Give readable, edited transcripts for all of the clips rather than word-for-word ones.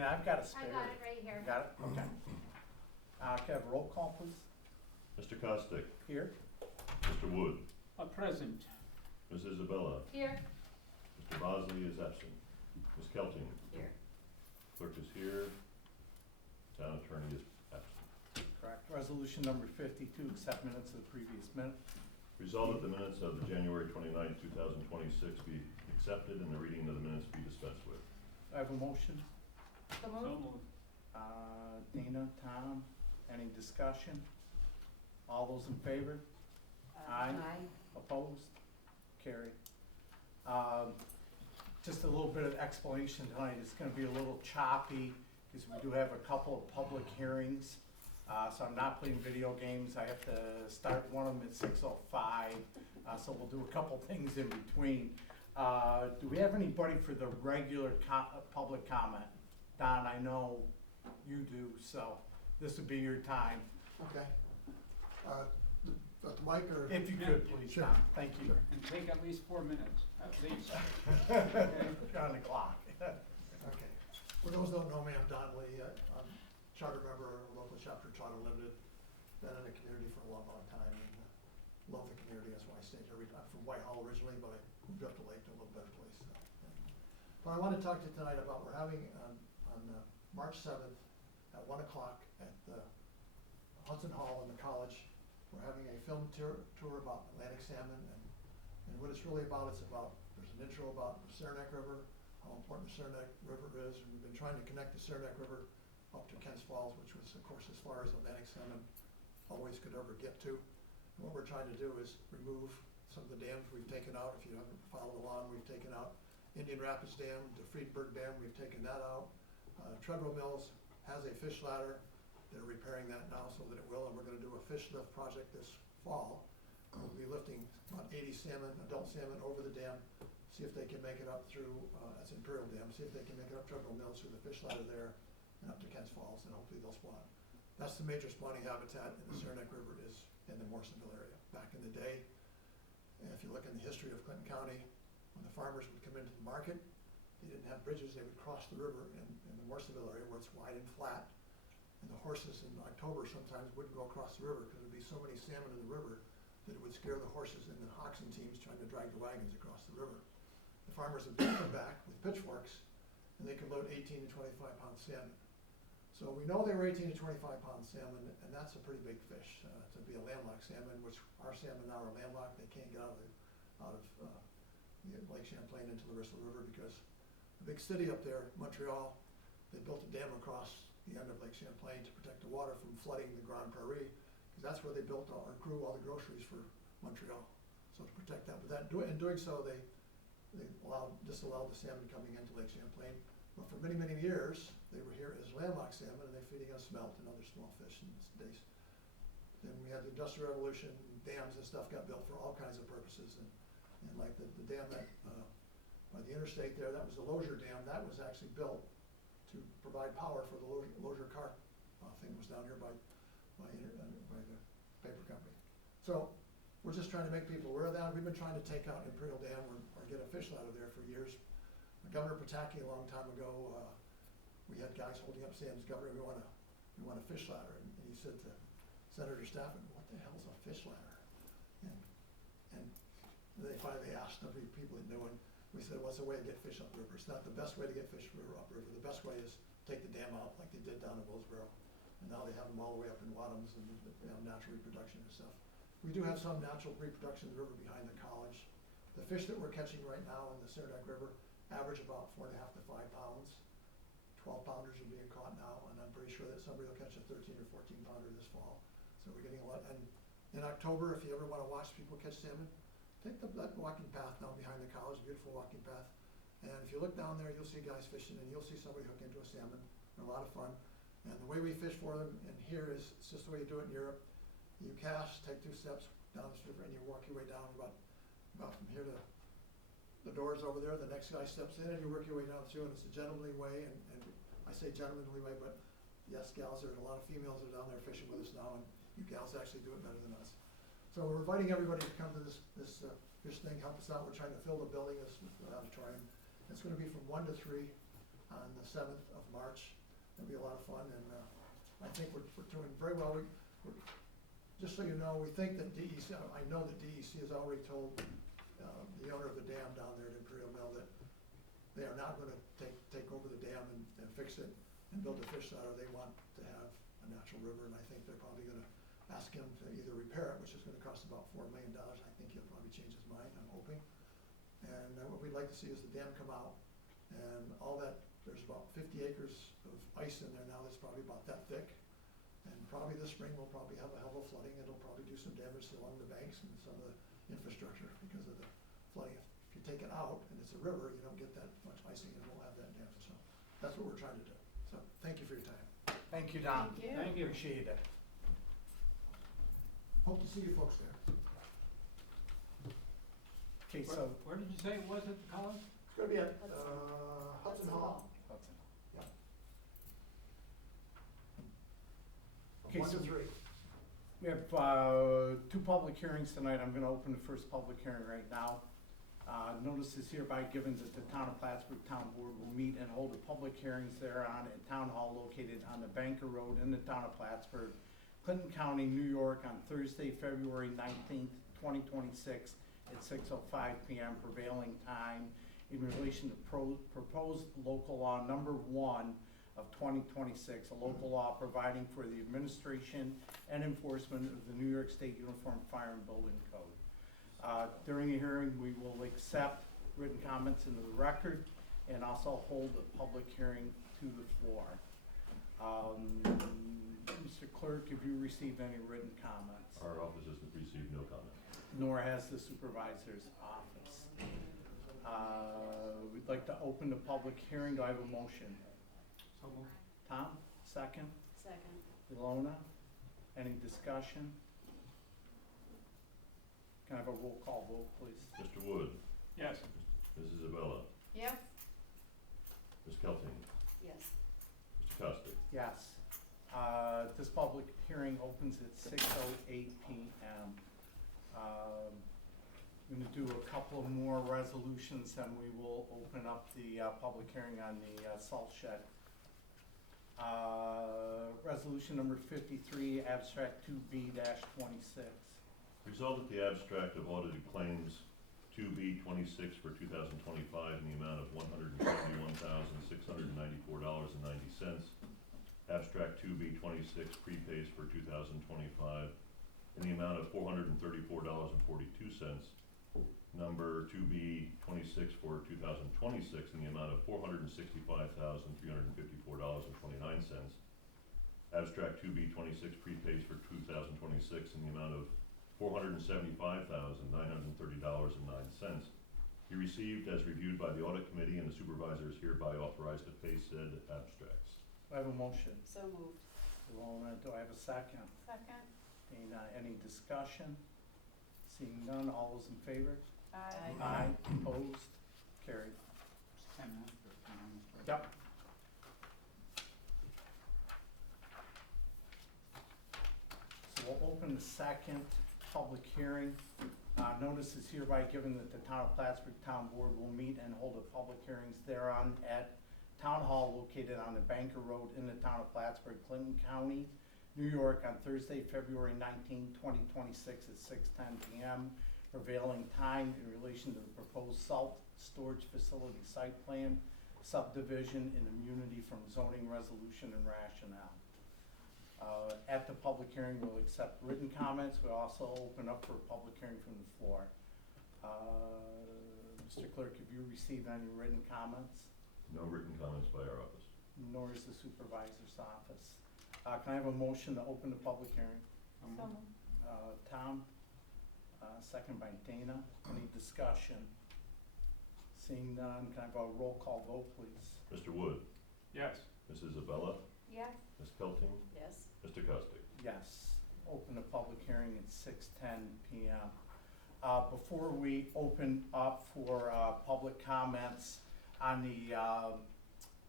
Dana, I've got a spare. I got it right here. Got it? Okay. Can I have a roll call, please? Mr. Costick, Here? Mr. Wood, Present. Ms. Isabella, Here. Mr. Bosley is absent. Ms. Kelting, Here. clerk is here, town attorney is absent. Correct. Resolution number 52, accept minutes of the previous minute. Resolved that the minutes of the January 29, 2026 be accepted and the reading of the minutes be dispensed with. I have a motion. So So moved. moved. Dana, Tom, any discussion? All those in favor? Aye. Opposed? Carried. Just a little bit of explanation tonight. It's going to be a little choppy because we do have a couple of public hearings. So I'm not playing video games. I have to start one of them at 6:05. So we'll do a couple things in between. Do we have anybody for the regular public comment? Don, I know you do, so this would be your time. Okay. At the mic or? If you could, please, Sure. Don. Thank you. And take at least 4 minutes, at least. On the clock. Okay. For those who don't know me, I'm Don Lee. I'm charter member of local chapter Charter Limited. Been in the community for a long, long time and love the community. That's why I stayed here. I'm from Whitehall originally, but I moved up to Lake to a little better place. So, yeah. But I want to talk to you tonight about we're having on March 7th at 1 o'clock at the Hudson Hall in the college. We're having a film tour about Atlantic salmon and what it's really about, there's an intro about the Saranac River, how important the Saranac River is, and we've been trying to connect the Saranac River up to Kents Falls, which was, of course, as far as Atlantic salmon always could ever get to. And what we're trying to do is remove some of the dams we've taken out. If you haven't followed along, we've taken out Indian Rapids Dam, the Friedberg Dam, we've taken that out. Treadwell Mills has a fish ladder. They're repairing that now so that it will, and we're going to do a fish lift project this fall. We'll be lifting about 80 salmon, adult salmon, over the dam, see if they can make it up through, that's Imperial Dam, see if they can make it up Treadwell Mills through the fish ladder there and up to Kents Falls, and hopefully they'll spawn. That's the major spawning habitat in the Saranac River is in the Morrisonville area. Back in the day, if you look in the history of Clinton County, when the farmers would come into the market, they didn't have bridges, they would cross the river in the Morrisonville area where it's wide and flat. And the horses in October sometimes wouldn't go across the river because there'd be so many salmon in the river that it would scare the horses and the oxen teams trying to drag the wagons across the river. The farmers would take them back with pitchforks and they could load 18 to 25 pound salmon. So we know they were 18 to 25 pound salmon, and that's a pretty big fish to be a landlocked salmon, which our salmon now are landlocked. They can't get out of Lake Champlain into the Larissa River because the big city up there, Montreal, they built a dam across the end of Lake Champlain to protect the water from flooding the Grand Prairie, because that's where they built or grew all the groceries for Montreal. So to protect that, but in doing so, they disallowed the salmon coming into Lake Champlain. But for many, many years, they were here as landlocked salmon, and they're feeding us smelt and other small fish in these days. Then we had the Industrial Revolution, dams and stuff got built for all kinds of purposes, and like the dam that by the interstate there, that was the Lozier Dam. That was actually built to provide power for the Lozier car thing was down here by the paper company. So we're just trying to make people aware of that. We've been trying to take out Imperial Dam or get a fish ladder there for years. Governor Pataki a long time ago, we had guys holding up Sam's governor, we want a fish ladder, and he said to Senator Stafford, what the hell is a fish ladder? And they finally asked the people that knew, and we said, what's the way to get fish upriver? It's not the best way to get fish upriver. The best way is take the dam out like they did down in Willsboro. And now they have them all the way up in Wadhams and natural reproduction and stuff. We do have some natural reproduction in the river behind the college. The fish that we're catching right now in the Saranac River average about 4.5 to 5 pounds. 12 pounders are being caught now, and I'm pretty sure that somebody will catch a 13 or 14 pounder this fall. So we're getting a lot. And in October, if you ever want to watch people catch salmon, take that walking path down behind the college, beautiful walking path. And if you look down there, you'll see guys fishing, and you'll see somebody hook into a salmon. They're a lot of fun. And the way we fish for them, and here is, it's just the way you do it in Europe. You cast, take 2 steps down this river, and you walk your way down about from here to the doors over there. The next guy steps in, and you work your way down through, and it's a gentlemanly way. And I say gentlemanly way, but yes, gals, there are a lot of females that are down there fishing with us now, and you gals actually do it better than us. So we're inviting everybody to come to this fish thing, help us out. We're trying to fill the building, this auditorium. It's going to be from 1 to 3 on the 7th of March. It'll be a lot of fun, and I think we're doing very well. Just so you know, we think that DEC, I know that DEC has already told the owner of the dam down there at Imperial Mill that they are not gonna take over the dam and fix it and build a fish ladder. They want to have a natural river, and I think they're probably gonna ask him to either repair it, which is gonna cost about $4 million. I think he'll probably change his mind, I'm hoping. And what we'd like to see is the dam come out, and all that, there's about 50 acres of ice in there now that's probably about that thick. And probably this spring we'll probably have a hell of a flooding. It'll probably do some damage along the banks and some of the infrastructure because of the flooding. If you take it out and it's a river, you don't get that much icing and it won't have that damage. So that's what we're trying to do. So thank you for your time. Thank you, Don. Thank you. Thank you. Appreciate it. Hope to see you folks there. Okay, so, Where did you say it was at the college? It's gonna be at Hudson Hall. Hudson. Yeah. Okay, From 1 to so- 3. We have 2 public hearings tonight. I'm gonna open the first public hearing right now. Notice is hereby given that the Town of Plattsburgh Town Board will meet and hold a public hearings thereon at Town Hall located on the Banker Road in the Town of Plattsburgh, Clinton County, New York, on Thursday, February 19th, 2026, at 6:05 PM prevailing time in relation to proposed local law number 1 of 2026, a local law providing for the administration and enforcement of the New York State Uniform Fire and Building Code. During the hearing, we will accept written comments into the record and also hold a public hearing to the floor. Mr. Clerk, have you received any written comments? Our office has received no comment. Nor has the supervisor's office. We'd like to open the public hearing. Do I have a motion? So moved. Tom, second. Second. Ilona, any discussion? Can I have a roll call vote, please? Mr. Wood, Yes. Mrs. Isabella, Yes. Ms. Kelting, Yes. Mr. Costick. Yes. This public hearing opens at 6:08 PM. I'm gonna do a couple more resolutions, and we will open up the public hearing on the salt shed. Resolution number 53, abstract 2B-26. Resolved that the abstract of audited claims 2B26 for 2025 in the amount of $171,694.90. Abstract 2B26 prepays for 2025 in the amount of $434.42. Number 2B26 for 2026 in the amount of $465,354.29. Abstract 2B26 prepays for 2026 in the amount of $475,930.09. Be received as reviewed by the audit committee, and the supervisor is hereby authorized to pay said abstracts. Do I have a motion? So moved. Ilona, do I have a second? Second. Dana, any discussion? Seeing none, all those in favor? Aye. Aye, opposed, carried. It's 10 minutes or 10 minutes. right? Yep. So we'll open the second public hearing. Notice is hereby given that the Town of Plattsburgh Town Board will meet and hold a public hearings thereon at Town Hall located on the Banker Road in the Town of Plattsburgh, Clinton County, New York, on Thursday, February 19, 2026 at 6:10 PM prevailing time in relation to the proposed salt storage facility site plan, subdivision, and immunity from zoning resolution and rationale. At the public hearing, we'll accept written comments. We'll also open up for a public hearing from the floor. Mr. Clerk, have you received any written comments? No written comments by our office. Nor is the supervisor's office. Can I have a motion to open the public hearing? So So moved. moved. Tom, second by Dana. Any discussion? Seeing none, can I have a roll call vote, please? Mr. Wood, Yes. Mrs. Isabella, Yes. Ms. Kelting, Yes. Mr. Costick. Yes. Open the public hearing at 6:10 PM. Before we open up for public comments on the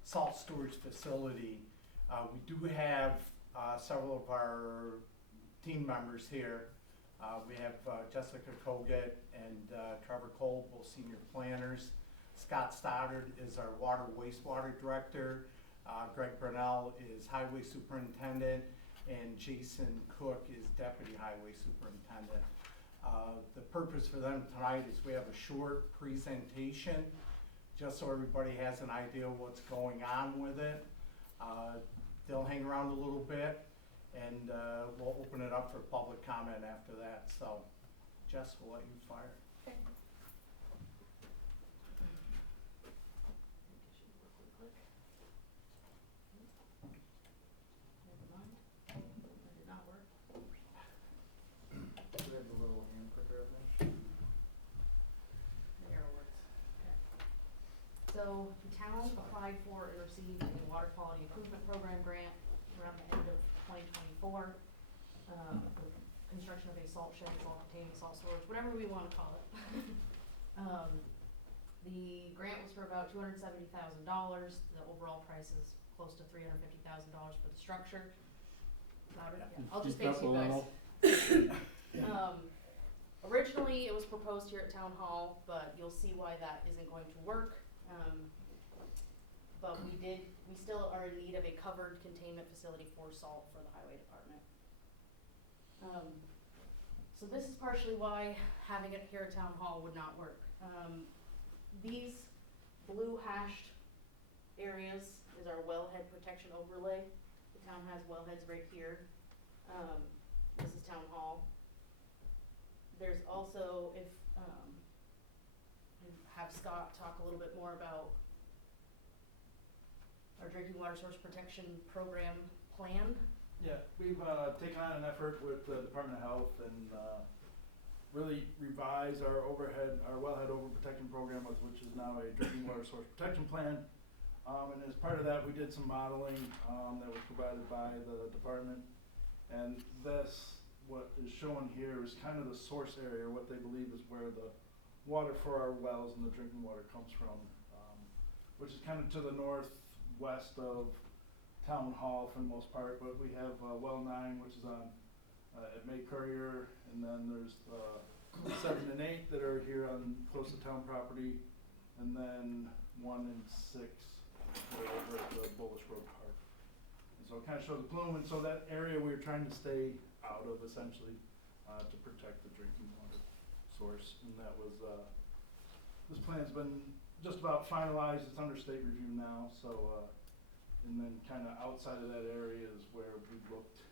salt storage facility, we do have several of our team members here. We have Jessica Kogut and Trevor Cole, both senior planners. Scott Stoddard is our water wastewater director. Greg Brunel is highway superintendent, and Jason Cook is deputy highway superintendent. The purpose for them tonight is we have a short presentation, just so everybody has an idea of what's going on with it. They'll hang around a little bit, and we'll open it up for public comment after that. So, Jess, we'll let you fire. Okay. Never mind. That did not work. Do we have the little hand clicker up there? The arrow works. Okay. So the town applied for and received a water quality improvement program grant around the end of 2024. For construction of a salt shed, salt containing salt storage, whatever we wanna call it. The grant was for about $270,000. The overall price is close to $350,000 for the structure. Louder? Yeah, I'll just face you guys. Originally, it was proposed here at Town Hall, but you'll see why that isn't going to work. But we still are in need of a covered containment facility for salt for the highway department. So this is partially why having it here at Town Hall would not work. These blue hashed areas is our wellhead protection overlay. The town has wellheads right here. This is Town Hall. There's also, if, have Scott talk a little bit more about our drinking water source protection program plan. Yeah, we've taken on an effort with the Department of Health and really revise our wellhead overprotection program, which is now a drinking water source protection plan. And as part of that, we did some modeling that was provided by the department. And this, what is shown here, is kind of the source area, what they believe is where the water for our wells and the drinking water comes from, which is kind of to the northwest of Town Hall for the most part. But we have well 9, which is on at May Courier, and then there's 7 and 8 that are here on close to town property, and then 1 and 6 that are over at the Bullish Road Park. And so it kind of shows the plume, and so that area we were trying to stay out of essentially to protect the drinking water source. And that was this plan's been just about finalized. It's under state review now. So and then kind of outside of that area is where we looked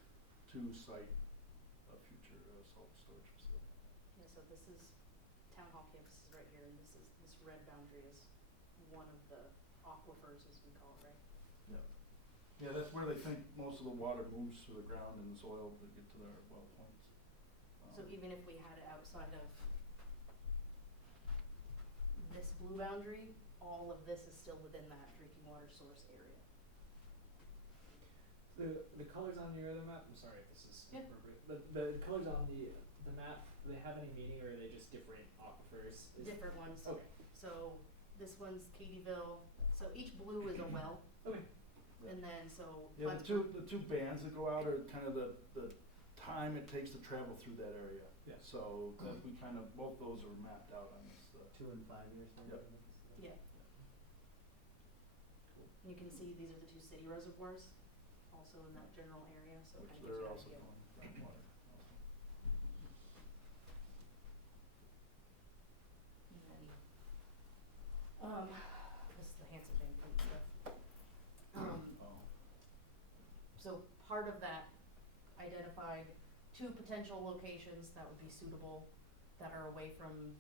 to site a future salt storage facility. Yeah, so this is Town Hall campus is right here, and this red boundary is one of the aquifers, as we call it, right? Yeah. Yeah, that's where they think most of the water moves through the ground and the soil to get to their well points. So even if we had it outside of this blue boundary, all of this is still within that drinking water source area. The colors on your other map, I'm sorry if this is Yeah. appropriate, but the colors on the map, do they have any meaning, or are they just different aquifers? Different ones. Okay. So this one's Katie'ville, so each blue is a well, Okay. and then so. Yeah, Plattsburgh- the two bands that go out are kind of the time it takes to travel through that area. Yeah. So that we kind of, both those are mapped out on this. 2 and 5 years. Yep. Yeah. You can see these are the 2 city reservoirs, also in that general area, so it Which kind of gives they're you an also idea. going groundwater. And then, this is the Hanson Van Fleet stuff. Oh. So part of that identified 2 potential locations that would be suitable, that are away from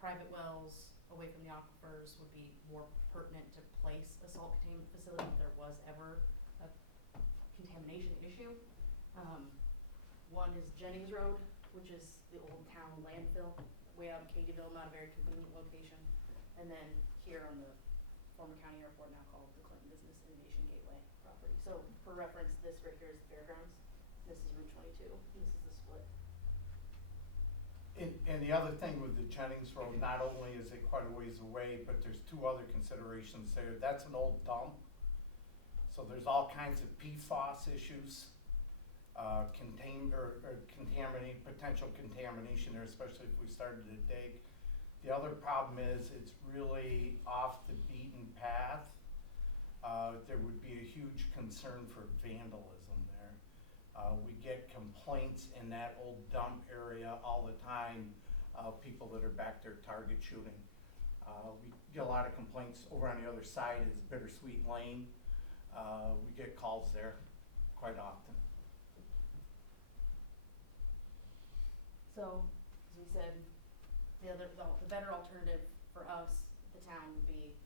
private wells, away from the aquifers, would be more pertinent to place a salt containment facility if there was ever a contamination issue. One is Jennings Road, which is the old town landfill, way out in Katie'ville, not a very convenient location. And then here on the former county airport, now called the Clinton Business Innovation Gateway property. So for reference, this right here is the fairgrounds, this is Route 22, this is the split. And the other thing with the Jennings Road, not only is it quite a ways away, but there's 2 other considerations there. That's an old dump, so there's all kinds of PFAS issues, potential contamination there, especially if we started to dig. The other problem is it's really off the beaten path. There would be a huge concern for vandalism there. We get complaints in that old dump area all the time of people that are back there target shooting. We get a lot of complaints over on the other side is Bittersweet Lane. We get calls there quite often. So, as we said, the better alternative for us, the town, would be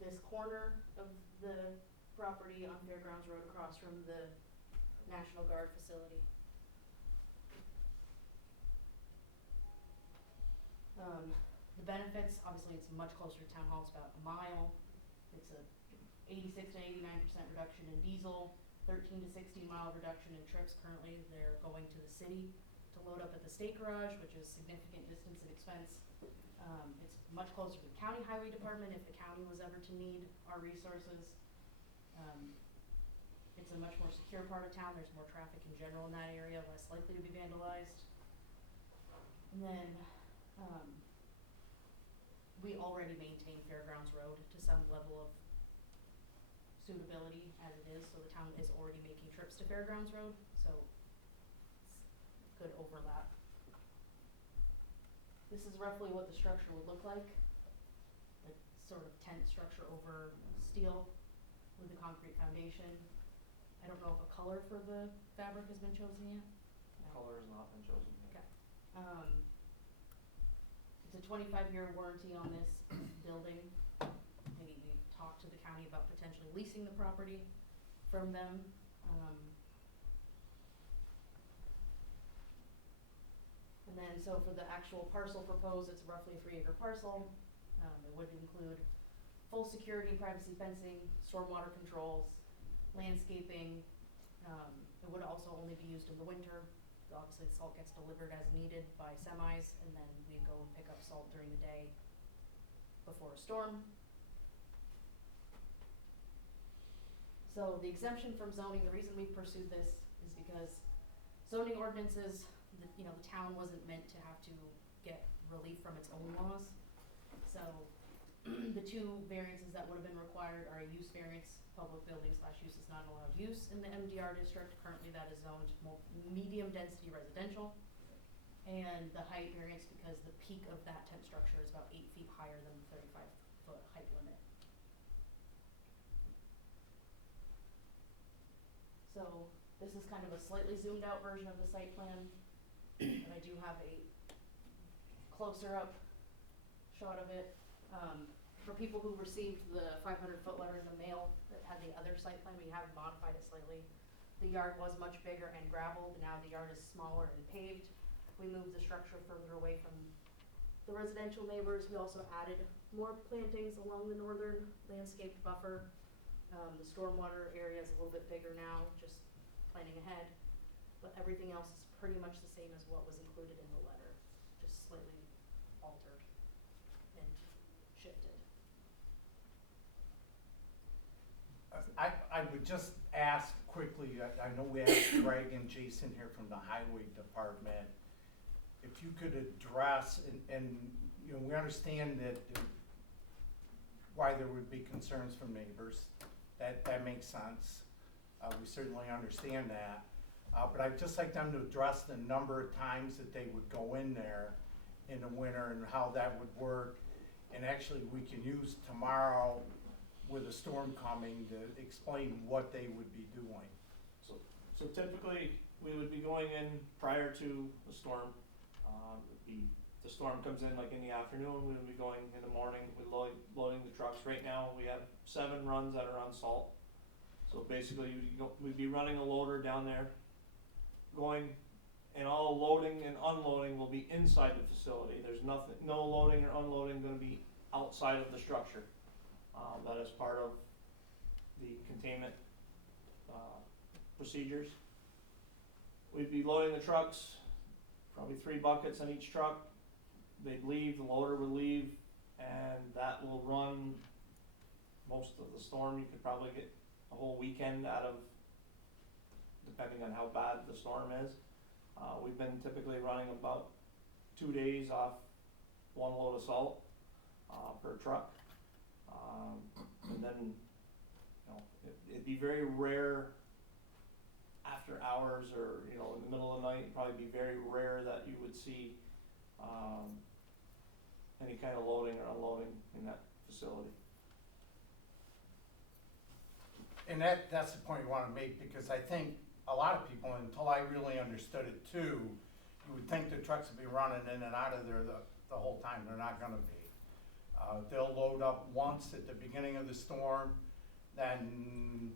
this corner of the property on Fairgrounds Road across from the National Guard facility. The benefits, obviously it's much closer to town hall, it's about a mile. It's a 86 to 89% reduction in diesel, 13 to 16 mile reduction in trips. Currently they're going to the city to load up at the state garage, which is significant distance and expense. It's much closer to the county highway department if the county was ever to need our resources. It's a much more secure part of town. There's more traffic in general in that area, less likely to be vandalized. And then we already maintain Fairgrounds Road to some level of suitability as it is, so the town is already making trips to Fairgrounds Road, so it's good overlap. This is roughly what the structure would look like, a sort of tent structure over steel with a concrete foundation. I don't know if a color for the fabric has been chosen yet. Color has not been chosen yet. Okay. It's a 25-year warranty on this building. We've talked to the county about potentially leasing the property from them. And then, so for the actual parcel proposed, it's roughly a 3-acre parcel. It would include full security, privacy fencing, stormwater controls, landscaping. It would also only be used in the winter. Obviously, the salt gets delivered as needed by semis, and then we go and pick up salt during the day before a storm. So the exemption from zoning, the reason we pursued this is because zoning ordinances, the town wasn't meant to have to get relief from its own laws. So the two variances that would have been required are a use variance, public building / use is not allowed use in the MDR district. Currently that is zoned medium density residential. And the height variance because the peak of that tent structure is about 8 feet higher than the 35-foot height limit. So this is kind of a slightly zoomed out version of the site plan. And I do have a closer up shot of it. For people who received the 500-foot letter in the mail that had the other site plan, we have modified it slightly. The yard was much bigger and gravelled, now the yard is smaller and paved. We moved the structure further away from the residential neighbors. We also added more plantings along the northern landscaped buffer. The stormwater area is a little bit bigger now, just planning ahead. But everything else is pretty much the same as what was included in the letter, just slightly altered and shifted. I would just ask quickly, I know we have Greg and Jason here from the highway department. If you could address, and we understand that why there would be concerns from neighbors. That makes sense. We certainly understand that. But I'd just like them to address the number of times that they would go in there in the winter and how that would work. And actually, we can use tomorrow with a storm coming to explain what they would be doing. So typically, we would be going in prior to the storm. The storm comes in like in the afternoon, we would be going in the morning, loading the trucks. Right now, we have 7 runs that are on salt. So basically, we'd be running a loader down there, going, and all loading and unloading will be inside the facility. There's no loading or unloading gonna be outside of the structure. That is part of the containment procedures. We'd be loading the trucks, probably 3 buckets on each truck. They'd leave, the loader would leave, and that will run most of the storm. You could probably get a whole weekend out of, depending on how bad the storm is. We've been typically running about 2 days off one load of salt, per truck. And then, you know, it'd be very rare after hours or, you know, in the middle of the night, it'd probably be very rare that you would see, any kind of loading or unloading in that facility. And that's the point you wanna make, because I think a lot of people, until I really understood it too, you would think the trucks would be running in and out of there the whole time. They're not gonna be. They'll load up once at the beginning of the storm, then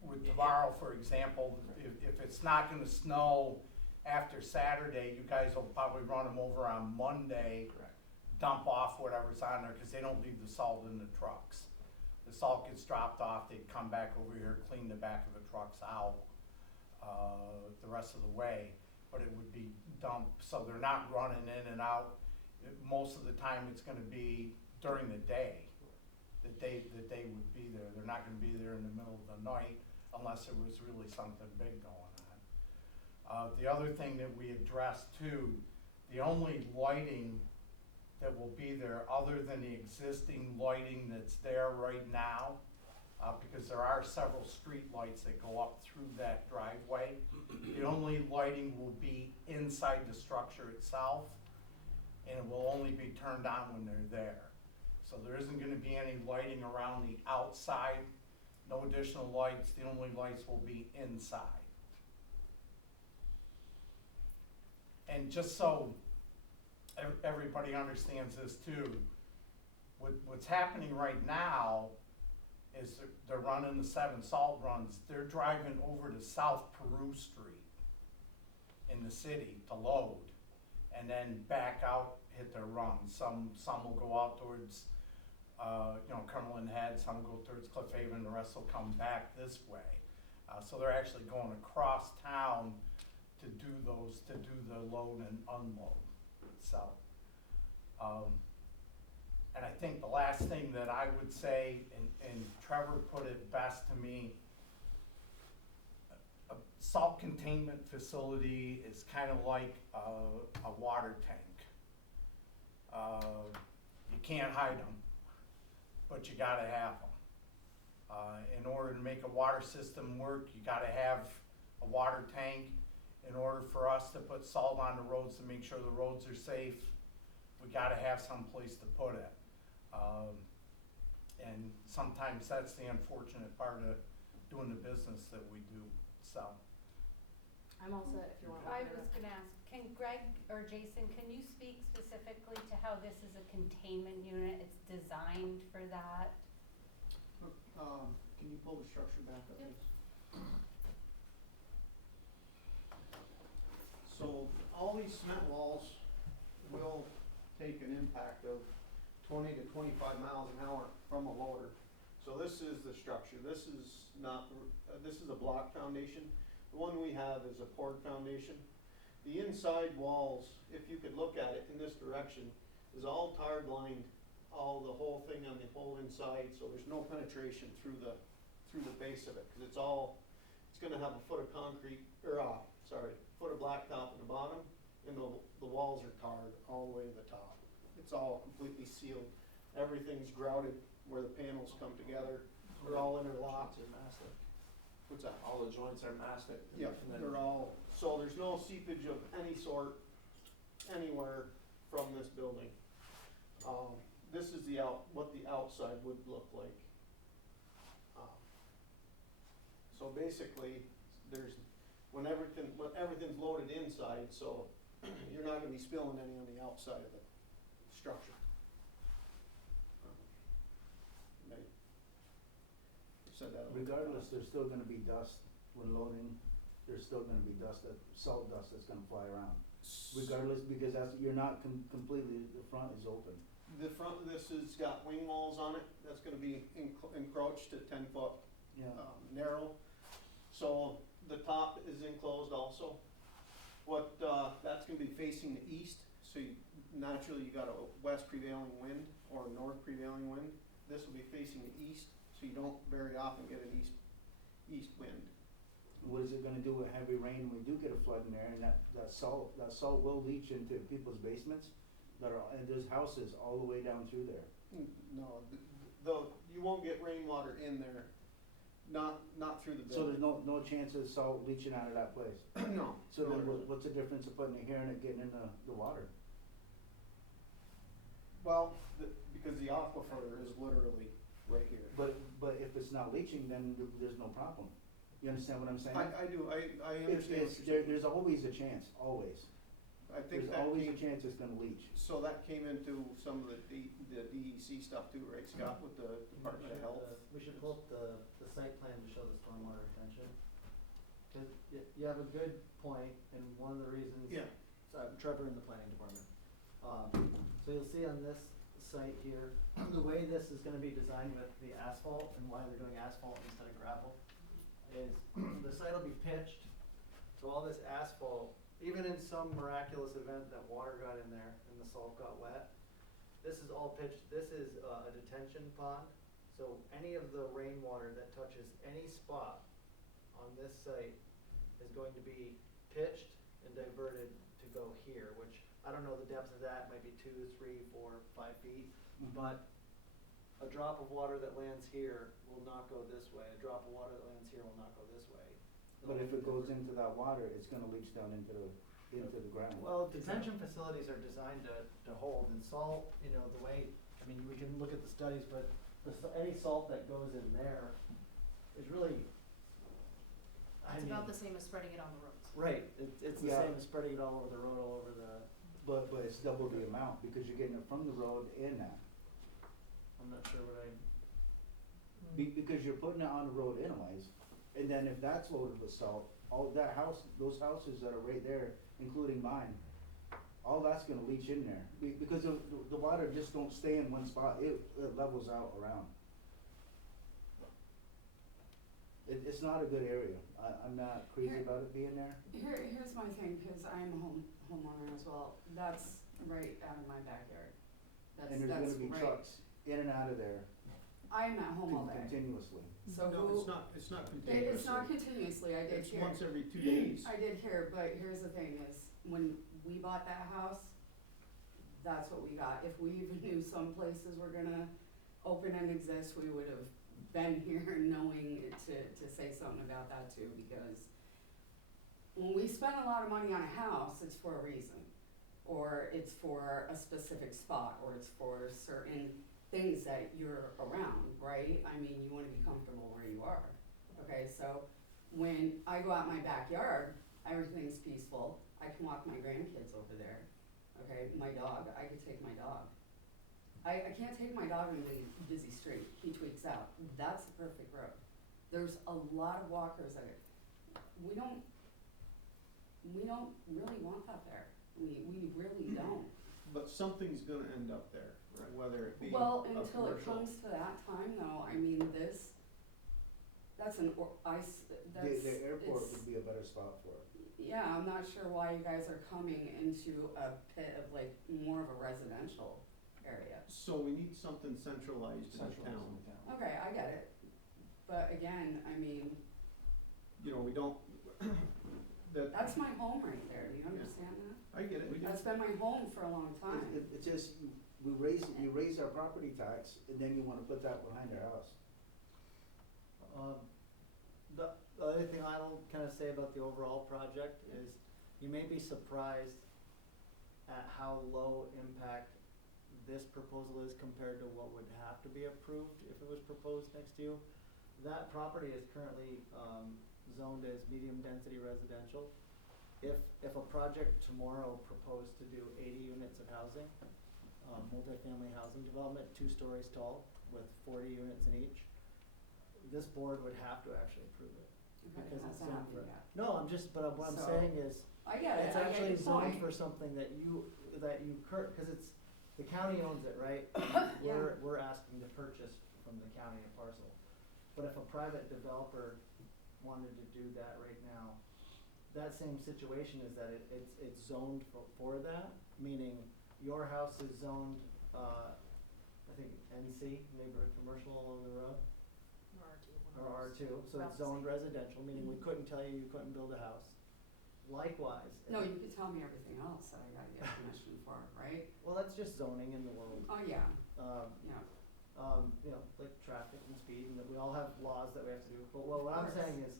with tomorrow, for example, if it's not gonna snow after Saturday, you guys will probably run them over on Monday, Correct. dump off whatever's on there, cause they don't leave the salt in the trucks. The salt gets dropped off, they'd come back over here, clean the back of the trucks out, the rest of the way, but it would be dumped, so they're not running in and out. Most of the time, it's gonna be during the day that they would be there. They're not gonna be there in the middle of the night unless there was really something big going on. The other thing that we addressed too, the only lighting that will be there other than the existing lighting that's there right now, because there are several street lights that go up through that driveway. The only lighting will be inside the structure itself, and it will only be turned on when they're there. So there isn't gonna be any lighting around the outside, no additional lights, the only lights will be inside. And just so everybody understands this too, what's happening right now is they're running the 7 salt runs. They're driving over to South Peru Street in the city to load, and then back out, hit their runs. Some will go out towards, Cumberland Head, some go towards Cliff Haven, the rest will come back this way. So they're actually going across town to do the load and unload itself. And I think the last thing that I would say, and Trevor put it best to me, a salt containment facility is kind of like a water tank. You can't hide them, but you gotta have them. In order to make a water system work, you gotta have a water tank. In order for us to put salt on the roads to make sure the roads are safe, we gotta have some place to put it. And sometimes that's the unfortunate part of doing the business that we do, so. I'm all set if you want to. I was gonna ask, can Greg or Jason, can you speak specifically to how this is a containment unit? It's designed for that? Can you pull the structure back up, Yep. please? So all these cement walls will take an impact of 20 to 25 miles an hour from a loader. So this is the structure. This is not, this is a block foundation. The one we have is a poured foundation. The inside walls, if you could look at it in this direction, is all tar lined, all the whole thing on the whole inside, so there's no penetration through the base of it, because it's gonna have a foot of concrete, or foot of blacktop at the bottom, and the walls are tarred all the way to the top. It's all completely sealed. Everything's grouted where the panels come together. They're all interlocked. Joints are mastic. What's that? All the joints are mastic. Yeah, And then- they're all, so there's no seepage of any sort anywhere from this building. This is what the outside would look like. So basically, when everything's loaded inside, so you're not gonna be spilling any on the outside of the structure. They said that. Regardless, there's still gonna be dust when loading, there's still gonna be salt dust that's gonna fly around. Regardless, because you're not completely, the front is open. The front of this has got wing walls on it, that's gonna be encroached at 10 foot Yeah. narrow. So the top is enclosed also. That's gonna be facing the east, so naturally you got a west prevailing wind or a north prevailing wind. This will be facing the east, so you don't very often get an east wind. What is it gonna do with heavy rain when we do get a flood in there, and that salt will leach into people's basements? that are, and there's houses all the way down through there. No, you won't get rainwater in there, not through the So there's building. no chance of salt leaching out of that place? No. So no, then there isn't. what's the difference of putting it here and it getting in the water? Well, because the aquifer is literally right here. But if it's not leaching, then there's no problem. You understand what I'm saying? I do, I It's, understand what you're saying. there's always a chance, always. I think There's that always a came, chance it's gonna leach. so that came into some of the DEC stuff too, right, Scott, with the Department of Health? We should pull up the site plan to show the stormwater retention. Cause you have a good point, and one of the reasons. Yeah. So I'm Trevor in the planning department. So you'll see on this site here, the way this is gonna be designed with the asphalt and why they're doing asphalt instead of gravel is the site will be pitched, so all this asphalt, even in some miraculous event that water got in there and the salt got wet, this is all pitched, this is a detention pond, so any of the rainwater that touches any spot on this site is going to be pitched and diverted to go here, which I don't know the depth of that, might be 2, 3, 4, 5 feet, but a drop of water that lands here will not go this way, a drop of water that lands here will not go this way. But if it goes into that water, it's gonna leach down into the ground. Well, detention facilities are designed to hold, and salt, you know, the way, I mean, we can look at the studies, but any salt that goes in there is really, I It's mean. about the same as spreading it on the roads. Right, it's the Yeah. same as spreading it all over the road, all over the, But it's double the amount, because you're getting it from the road and that. I'm not sure what I. Because you're putting it on the road anyways, and then if that's loaded with salt, all that house, those houses that are right there, including mine, all that's gonna leach in there, because the water just don't stay in one spot, it levels out around. It's not a good area, I'm not crazy about it being there. Here's my thing, cause I'm a homeowner as well, that's right out of my backyard. And there's gonna be right. trucks in and out of there I'm at home all day, continuously. so No, who? it's not continuous. It's not continuously, I did It's hear. once every 2 days. I did hear, but here's the thing is, when we bought that house, that's what we got. If we even knew some places were gonna open and exist, we would have been here knowing to say something about that too, because when we spend a lot of money on a house, it's for a reason. Or it's for a specific spot, or it's for certain things that you're around, right? I mean, you wanna be comfortable where you are. Okay, so when I go out my backyard, everything's peaceful. I can walk my grandkids over there. Okay, my dog, I could take my dog. I can't take my dog in the busy street. He tweaks out. That's the perfect road. There's a lot of walkers that we don't really want that there. We really don't. But something's gonna end up there, right, whether it be Well, a until it commercial- comes to that time though, I mean, that's an, The airport it's- would be a better spot for it. Yeah, I'm not sure why you guys are coming into a pit of like more of a residential area. So we need something centralized in the town. Okay, I get it. But again, I mean, You know, we don't, that's my home right there. Do you understand that? I get it. That's been my home for a long time. It's just, you raise our property tax, and then you wanna put that behind our house. The other thing I'll kind of say about the overall project is you may be surprised at how low impact this proposal is compared to what would have to be approved if it was proposed next to you. That property is currently zoned as medium density residential. If a project tomorrow proposed to do 80 units of housing, multifamily housing development, 2 stories tall with 40 units in each, this board would have to actually approve it. Okay, Because that's it's not zoned for, happening yet. no, what I'm So, saying is, I get it, it's I get actually your zoned point. for something that you cause it's, the county owns it, right? Yeah. We're asking to purchase from the county a parcel. But if a private developer wanted to do that right now, that same situation is that it's zoned for that, meaning your house is zoned, I think NC, neighborhood commercial along the road. Or R2. Or R2, so About it's the zoned same. residential, meaning we couldn't tell you you couldn't build a house. Likewise. No, you could tell me everything else that I gotta get permission for, right? Well, that's just zoning in the world. Oh, yeah, Um, yeah. you know, like traffic and speed, and that we all have laws that we have to do. But what I'm course. saying is,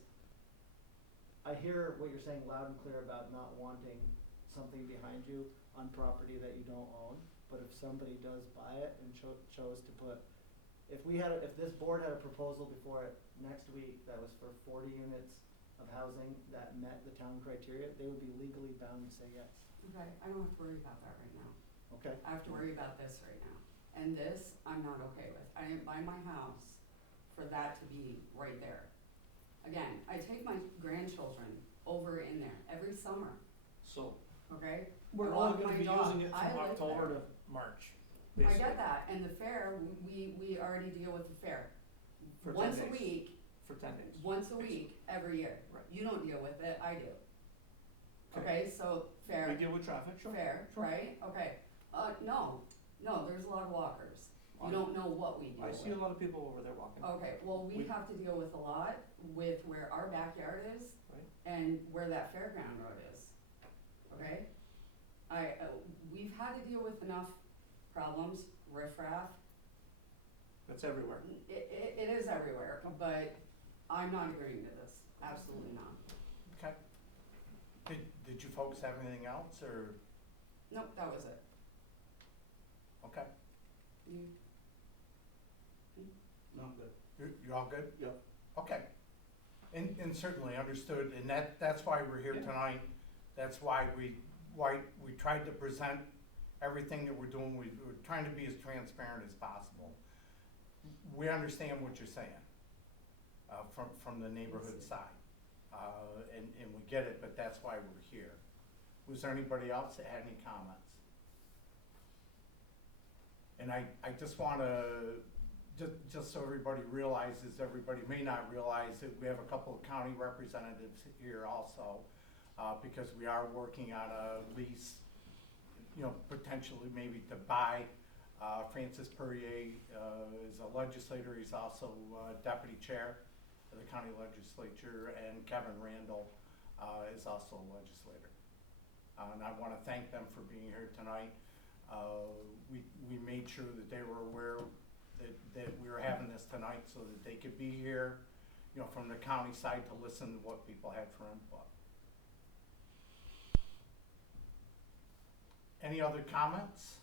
I hear what you're saying loud and clear about not wanting something behind you on property that you don't own. But if somebody does buy it and chose to put, if this board had a proposal before it next week that was for 40 units of housing that met the town criteria, they would be legally bound to say yes. Okay, I don't have to worry about that right now. Okay? I have to worry about this right now. And this, I'm not okay with. I didn't buy my house for that to be right there. Again, I take my grandchildren over in there every summer, So, okay? we're I only walk gonna my be dog. using it I from like October that. to March, I basically. get that, and the fair, we already deal with the fair. For 10 Once a days. week, For 10 days. once a week, every year. Right. You don't deal with it, I do. Okay. Okay, so fair. We deal with traffic, sure. Fair, Sure. right? Okay. No, there's a lot of walkers. You don't know what we deal I with. see a lot of people over there walking. Okay, well, we We- have to deal with a lot with where our backyard is Right. and where that fairground road is. Okay? We've had to deal with enough problems, riffraff. That's everywhere. It is everywhere, but I'm not agreeing to this. Absolutely not. Okay. Did you folks have anything else, or, Nope, that was it. okay, You, No, I'm good. you're all good? Yep. Okay. And certainly understood, and that's why we're here Yeah. tonight. That's why we tried to present everything that we're doing. We're trying to be as transparent as possible. We understand what you're saying, from the neighborhood side. And we get it, but that's why we're here. Was there anybody else that had any comments? And I just wanna, just so everybody realizes, everybody may not realize that we have a couple of county representatives here also, because we are working on a lease, potentially maybe to buy. Francis Perrier is a legislator, he's also deputy chair of the county legislature, and Kevin Randall is also a legislator. And I wanna thank them for being here tonight. We made sure that they were aware that we were having this tonight so that they could be here, from the county side to listen to what people had for input. Any other comments?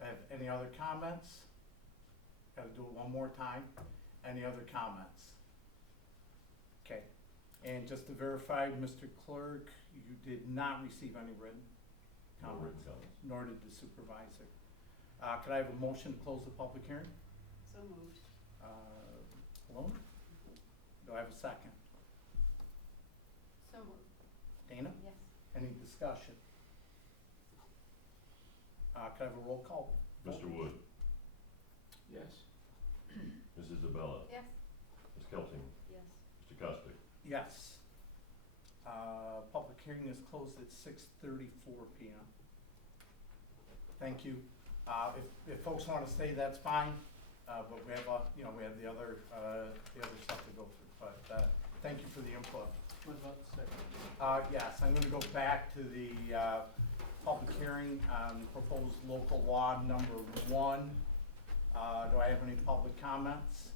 Have any other comments? Gotta do it one more time. Any other comments? Okay, and just to verify, Mr. Clerk, you did not receive any written No comments? written comments. Nor did the supervisor. Could I have a motion to close the public hearing? so moved. Malone? Do I have a second? So moved. Dana? Yes. Any discussion? Could I have a roll call? Mr. Wood, Yes. Ms. Isabella, Yes. Ms. Kelting, Yes. Mr. Costick. Yes. Public hearing is closed at 6:34 p.m. Thank you. If folks wanna stay, that's fine, but we have, we have the other stuff to go through, but, thank you for the input. What about the second? Yes, I'm gonna go back to the, public hearing on proposed local law number 1. Do I have any public comments?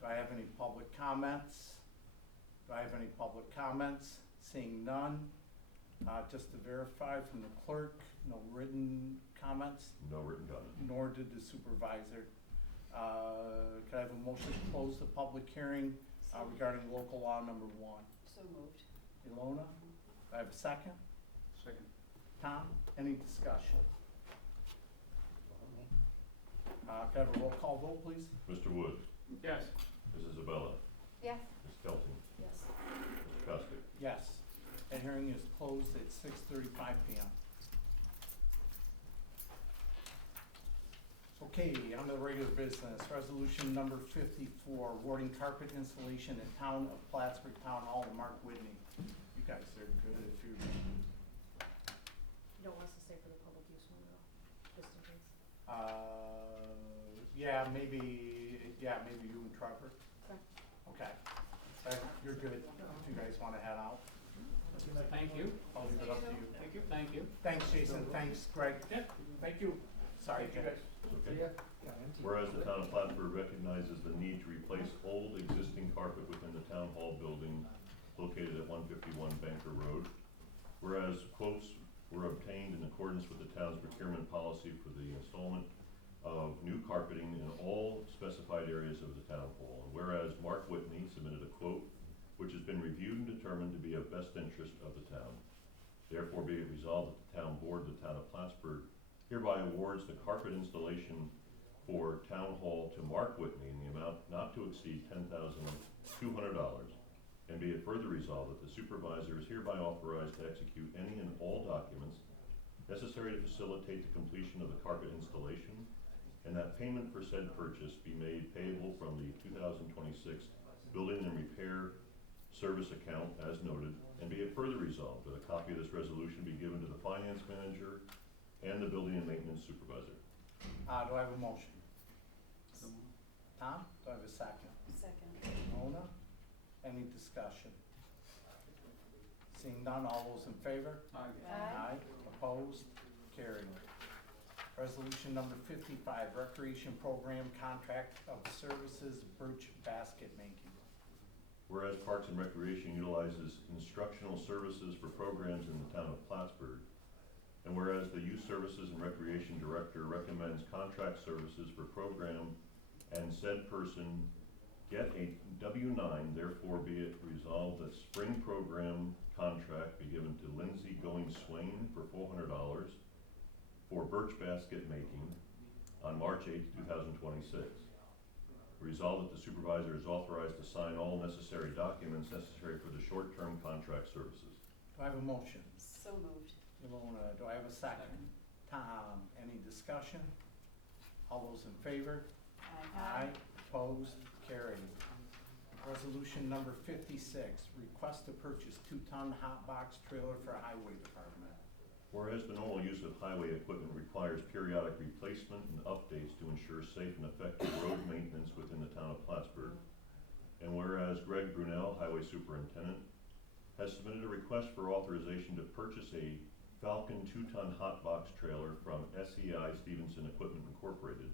Do I have any public comments? Do I have any public comments? Seeing none, just to verify from the clerk, no written comments, No written comments. nor did the supervisor. Could I have a motion to close the public hearing regarding local law number 1? So moved. Ilona, do I have a second? Second. Tom, any discussion? Could I have a roll call vote, please? Mr. Wood, Yes. Ms. Isabella, Yes. Ms. Kelting, Yes. Mr. Costick. Yes. That hearing is closed at 6:35 p.m. Okay, on to the regular business. Resolution number 54, awarding carpet installation at Town of Plattsburgh Town Hall to Mark Whitney. You guys are good if you, You don't want us to say for the public use one though, just in case. yeah, maybe you and Trevor. Okay. Okay. You're good. If you guys wanna head out, Thank you. I'll leave it up to you. Thank you. Thank you. Thanks, Jason. Thanks, Greg. Yeah, thank you. Sorry, Thank you Jen. guys. Okay. Whereas the town of Plattsburgh recognizes the need to replace old existing carpet within the town hall building located at 151 Banker Road. Whereas quotes were obtained in accordance with the town's procurement policy for the installment of new carpeting in all specified areas of the town hall. And whereas Mark Whitney submitted a quote which has been reviewed and determined to be of best interest of the town. Therefore be it resolved that the town board of the town of Plattsburgh hereby awards the carpet installation for town hall to Mark Whitney in the amount not to exceed $10,200. And be it further resolved that the supervisor is hereby authorized to execute any and all documents necessary to facilitate the completion of the carpet installation, and that payment for said purchase be made payable from the 2026 building and repair service account as noted, and be it further resolved that a copy of this resolution be given to the finance manager and the building and maintenance supervisor. Do I have a motion? Tom, do I have a second? Second. Mona, any discussion? Seeing none, all those in favor? Aye. Opposed? Carried. Resolution number 55, Recreation Program Contract of Services, Birch Basket Making. Whereas Parks and Recreation utilizes instructional services for programs in the town of Plattsburgh, and whereas the Youth Services and Recreation Director recommends contract services for program and said person get a W-9, therefore be it resolved that spring program contract be given to Lindsay Going Swain for $400 for birch basket making on March 8, 2026. Resolved that the supervisor is authorized to sign all necessary documents necessary for the short-term contract services. Do I have a motion? So moved. Mona, do I have a second? Tom, any discussion? All those in favor? Aye. Opposed? Carried. Resolution number 56, request to purchase 2-ton hot box trailer for highway department. Whereas the normal use of highway equipment requires periodic replacement and updates to ensure safe and effective road maintenance within the town of Plattsburgh. And whereas Greg Brunel, Highway Superintendent, has submitted a request for authorization to purchase a Falcon 2-ton hot box trailer from SEI Stevenson Equipment Incorporated,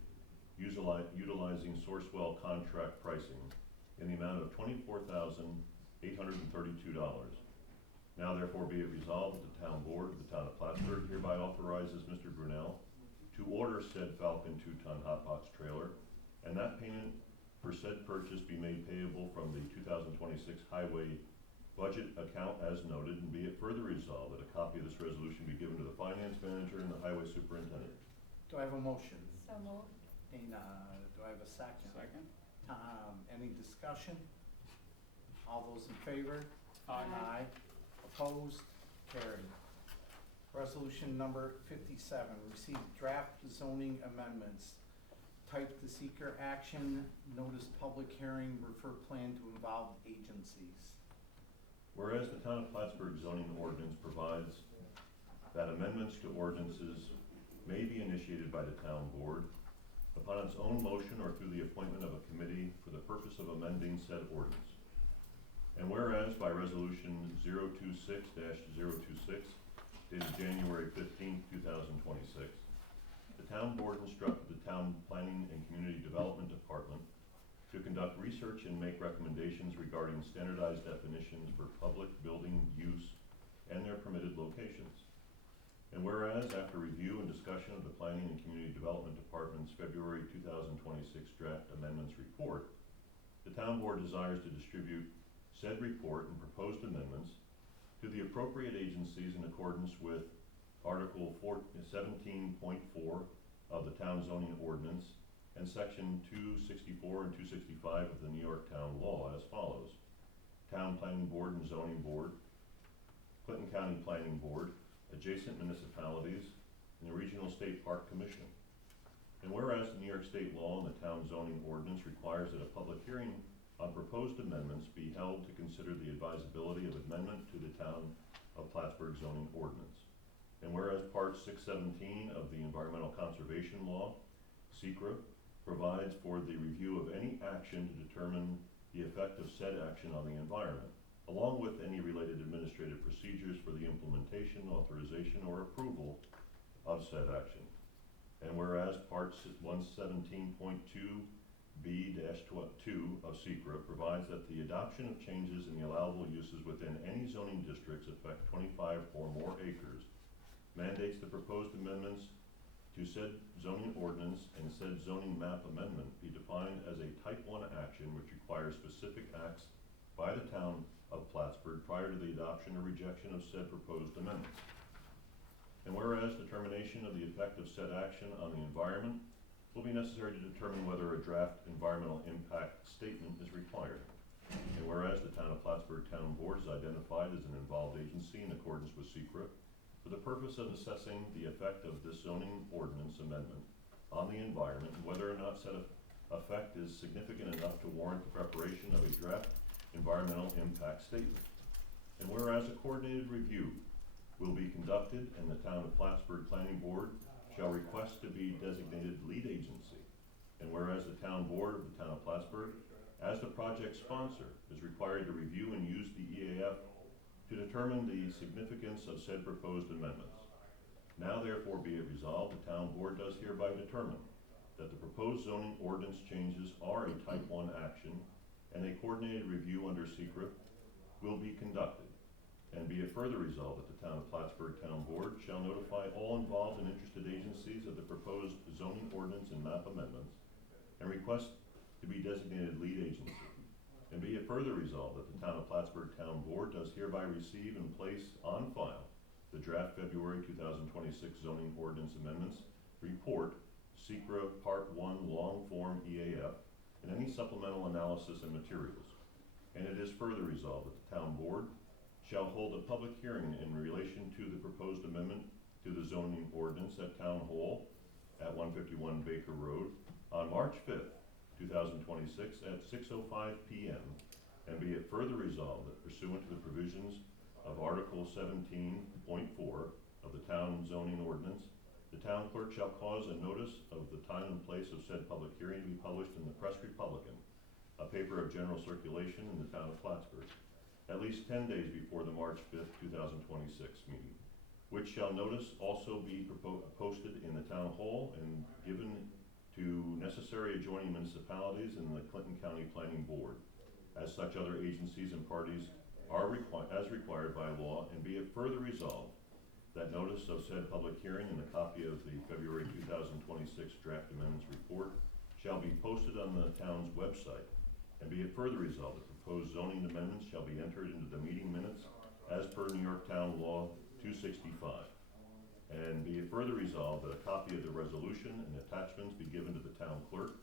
utilizing Sourcewell contract pricing in the amount of $24,832. Now therefore be it resolved that the town board of the town of Plattsburgh hereby authorizes Mr. Brunel to order said Falcon 2-ton hot box trailer, and that payment for said purchase be made payable from the 2026 highway budget account as noted, and be it further resolved that a copy of this resolution be given to the finance manager and the highway superintendent. Do I have a motion? So moved. Dana, do I have a second? Second. Tom, any discussion? All those in favor? Aye. Opposed? Carried. Resolution number 57, receive draft zoning amendments. Type the seeker action, notice public hearing, refer plan to involved agencies. Whereas the town of Plattsburgh zoning ordinance provides that amendments to ordinances may be initiated by the town board upon its own motion or through the appointment of a committee for the purpose of amending said ordinance. And whereas by resolution 026-026, dated January 15, 2026, the town board instructed the town planning and community development department to conduct research and make recommendations regarding standardized definitions for public building use and their permitted locations. And whereas after review and discussion of the planning and community development department's February 2026 draft amendments report, the town board desires to distribute said report and proposed amendments to the appropriate agencies in accordance with Article 17.4 of the town zoning ordinance and Section 264 and 265 of the New York Town Law as follows. Town Planning Board and Zoning Board, Clinton County Planning Board, adjacent municipalities, and the Regional State Park Commission. And whereas the New York State law and the town zoning ordinance requires that a public hearing on proposed amendments be held to consider the advisability of amendment to the town of Plattsburgh zoning ordinance. And whereas Part 617 of the Environmental Conservation Law, SECRA, provides for the review of any action to determine the effect of said action on the environment, along with any related administrative procedures for the implementation, authorization, or approval of said action. And whereas Part 117.2B-2 of SECRA provides that the adoption of changes in the allowable uses within any zoning districts affect 25 or more acres, mandates the proposed amendments to said zoning ordinance and said zoning map amendment be defined as a type 1 action which requires specific acts by the town of Plattsburgh prior to the adoption or rejection of said proposed amendments. And whereas determination of the effect of said action on the environment will be necessary to determine whether a draft environmental impact statement is required. And whereas the town of Plattsburgh Town Board is identified as an involved agency in accordance with SECRA for the purpose of assessing the effect of this zoning ordinance amendment on the environment and whether or not said effect is significant enough to warrant the preparation of a draft environmental impact statement. And whereas a coordinated review will be conducted and the town of Plattsburgh Planning Board shall request to be designated lead agency. And whereas the town board of the town of Plattsburgh, as the project sponsor, is required to review and use the EAF to determine the significance of said proposed amendments. Now therefore be it resolved, the town board does hereby determine that the proposed zoning ordinance changes are a type 1 action and a coordinated review under SECRA will be conducted. And be it further resolved that the town of Plattsburgh Town Board shall notify all involved and interested agencies of the proposed zoning ordinance and map amendments and request to be designated lead agency. And be it further resolved that the town of Plattsburgh Town Board does hereby receive and place on file the draft February 2026 zoning ordinance amendments report, SECRA Part 1 long form EAF, and any supplemental analysis and materials. And it is further resolved that the town board shall hold a public hearing in relation to the proposed amendment to the zoning ordinance at Town Hall at 151 Baker Road on March 5th, 2026 at 6:05 p.m. And be it further resolved that pursuant to the provisions of Article 17.4 of the town zoning ordinance, the town clerk shall cause a notice of the time and place of said public hearing to be published in the Press Republican, a paper of general circulation in the town of Plattsburgh, at least 10 days before the March 5th, 2026 meeting, which shall notice also be posted in the town hall and given to necessary adjoining municipalities and the Clinton County Planning Board, as such other agencies and parties are as required by law. And be it further resolved that notice of said public hearing and a copy of the February 2026 draft amendments report shall be posted on the town's website. And be it further resolved that proposed zoning amendments shall be entered into the meeting minutes as per New York Town Law 265. And be it further resolved that a copy of the resolution and attachments be given to the town clerk,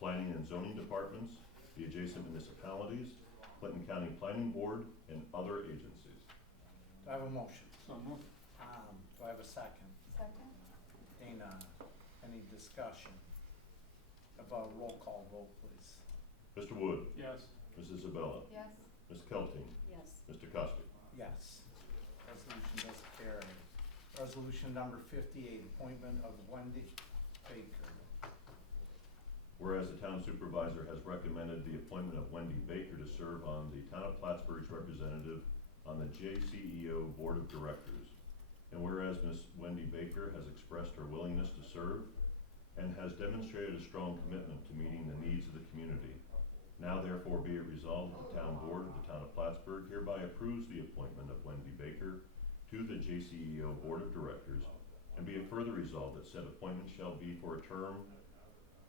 planning and zoning departments, the adjacent municipalities, Clinton County Planning Board, and other agencies. Do I have a motion? So moved. Do I have a second? Second? Dana, any discussion? About roll call vote, please. Mr. Wood, Yes. Ms. Isabella, Yes. Ms. Kelting, Yes. Mr. Costick. Yes. Resolution does carry. Resolution number 58, appointment of Wendy Baker. Whereas the town supervisor has recommended the appointment of Wendy Baker to serve on the town of Plattsburgh's representative on the JCEO Board of Directors. And whereas Ms. Wendy Baker has expressed her willingness to serve and has demonstrated a strong commitment to meeting the needs of the community. Now therefore be it resolved that the town board of the town of Plattsburgh hereby approves the appointment of Wendy Baker to the JCEO Board of Directors, and be it further resolved that said appointment shall be for a term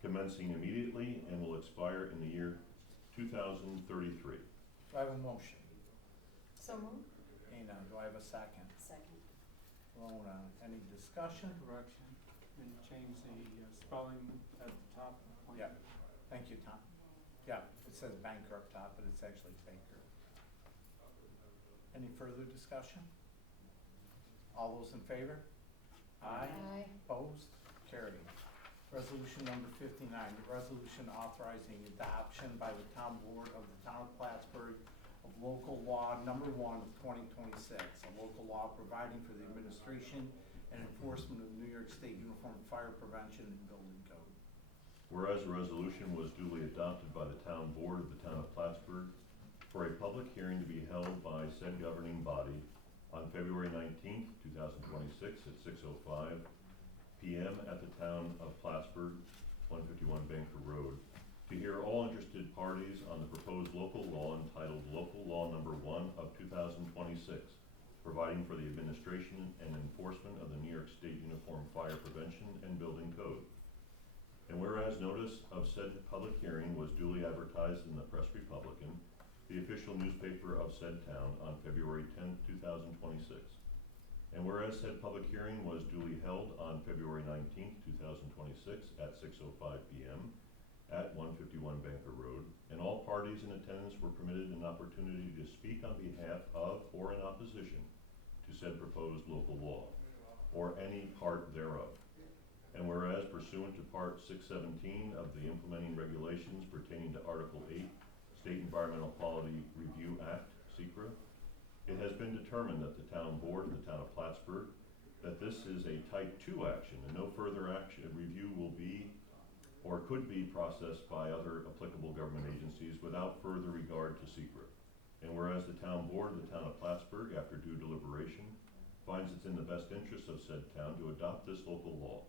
commencing immediately and will expire in the year 2033. Do I have a motion? So moved? Dana, do I have a second? Second. Rona, any discussion? Correction, and change the spelling at the top. Yeah. Thank you, Tom. Yeah, it says Banker up top, but it's actually Baker. Any further discussion? All those in favor? Aye. Aye. Opposed? Carried. Resolution number 59, the resolution authorizing adoption by the town board of the town of Plattsburgh of local law number 1 of 2026, a local law providing for the administration and enforcement of the New York State Uniform Fire Prevention and Building Code. Whereas a resolution was duly adopted by the town board of the town of Plattsburgh for a public hearing to be held by said governing body on February 19th, 2026 at 6:05 p.m. at the town of Plattsburgh, 151 Banker Road, to hear all interested parties on the proposed local law entitled Local Law Number 1 of 2026, providing for the administration and enforcement of the New York State Uniform Fire Prevention and Building Code. And whereas notice of said public hearing was duly advertised in the Press Republican, the official newspaper of said town, on February 10th, 2026. And whereas said public hearing was duly held on February 19th, 2026 at 6:05 p.m. at 151 Banker Road, and all parties in attendance were permitted an opportunity to speak on behalf of or in opposition to said proposed local law, or any part thereof. And whereas pursuant to Part 617 of the implementing regulations pertaining to Article 8, State Environmental Quality Review Act, SECRA, it has been determined that the town board of the town of Plattsburgh, that this is a type 2 action and no further action review will be or could be processed by other applicable government agencies without further regard to SECRA. And whereas the town board of the town of Plattsburgh, after due deliberation, finds it's in the best interest of said town to adopt this local law.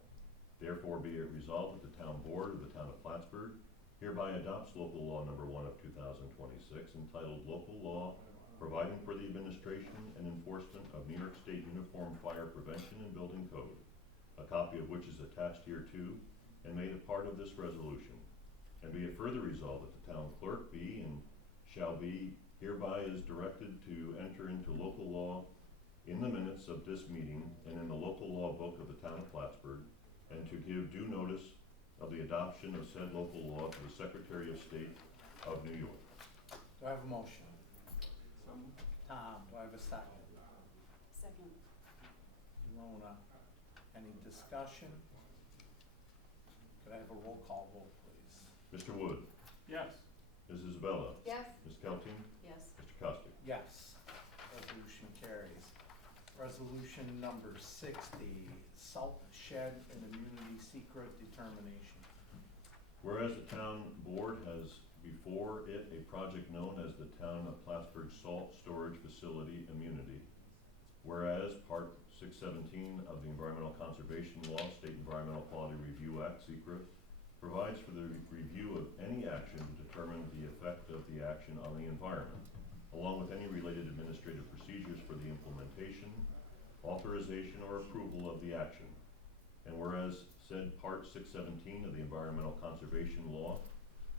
Therefore be it resolved that the town board of the town of Plattsburgh hereby adopts local law number 1 of 2026 entitled Local Law Providing for the Administration and Enforcement of New York State Uniform Fire Prevention and Building Code, a copy of which is attached hereto and made a part of this resolution. And be it further resolved that the town clerk be and shall be hereby is directed to enter into local law in the minutes of this meeting and in the local law book of the town of Plattsburgh, and to give due notice of the adoption of said local law to the Secretary of State of New York. Do I have a motion? So, Tom, do I have a second? Second. Rona, any discussion? Could I have a roll call vote, please? Mr. Wood, yes. Ms. Isabella, Yes? Ms. Kelting, Yes. Mr. Costick. Yes, resolution carries. Resolution number 60, salt shed and immunity secret determination. Whereas the town board has before it a project known as the Town of Plattsburgh Salt Storage Facility Immunity. Whereas Part 617 of the Environmental Conservation Law, State Environmental Quality Review Act, SECRA, provides for the review of any action to determine the effect of the action on the environment, along with any related administrative procedures for the implementation, authorization, or approval of the action. And whereas said Part 617 of the Environmental Conservation Law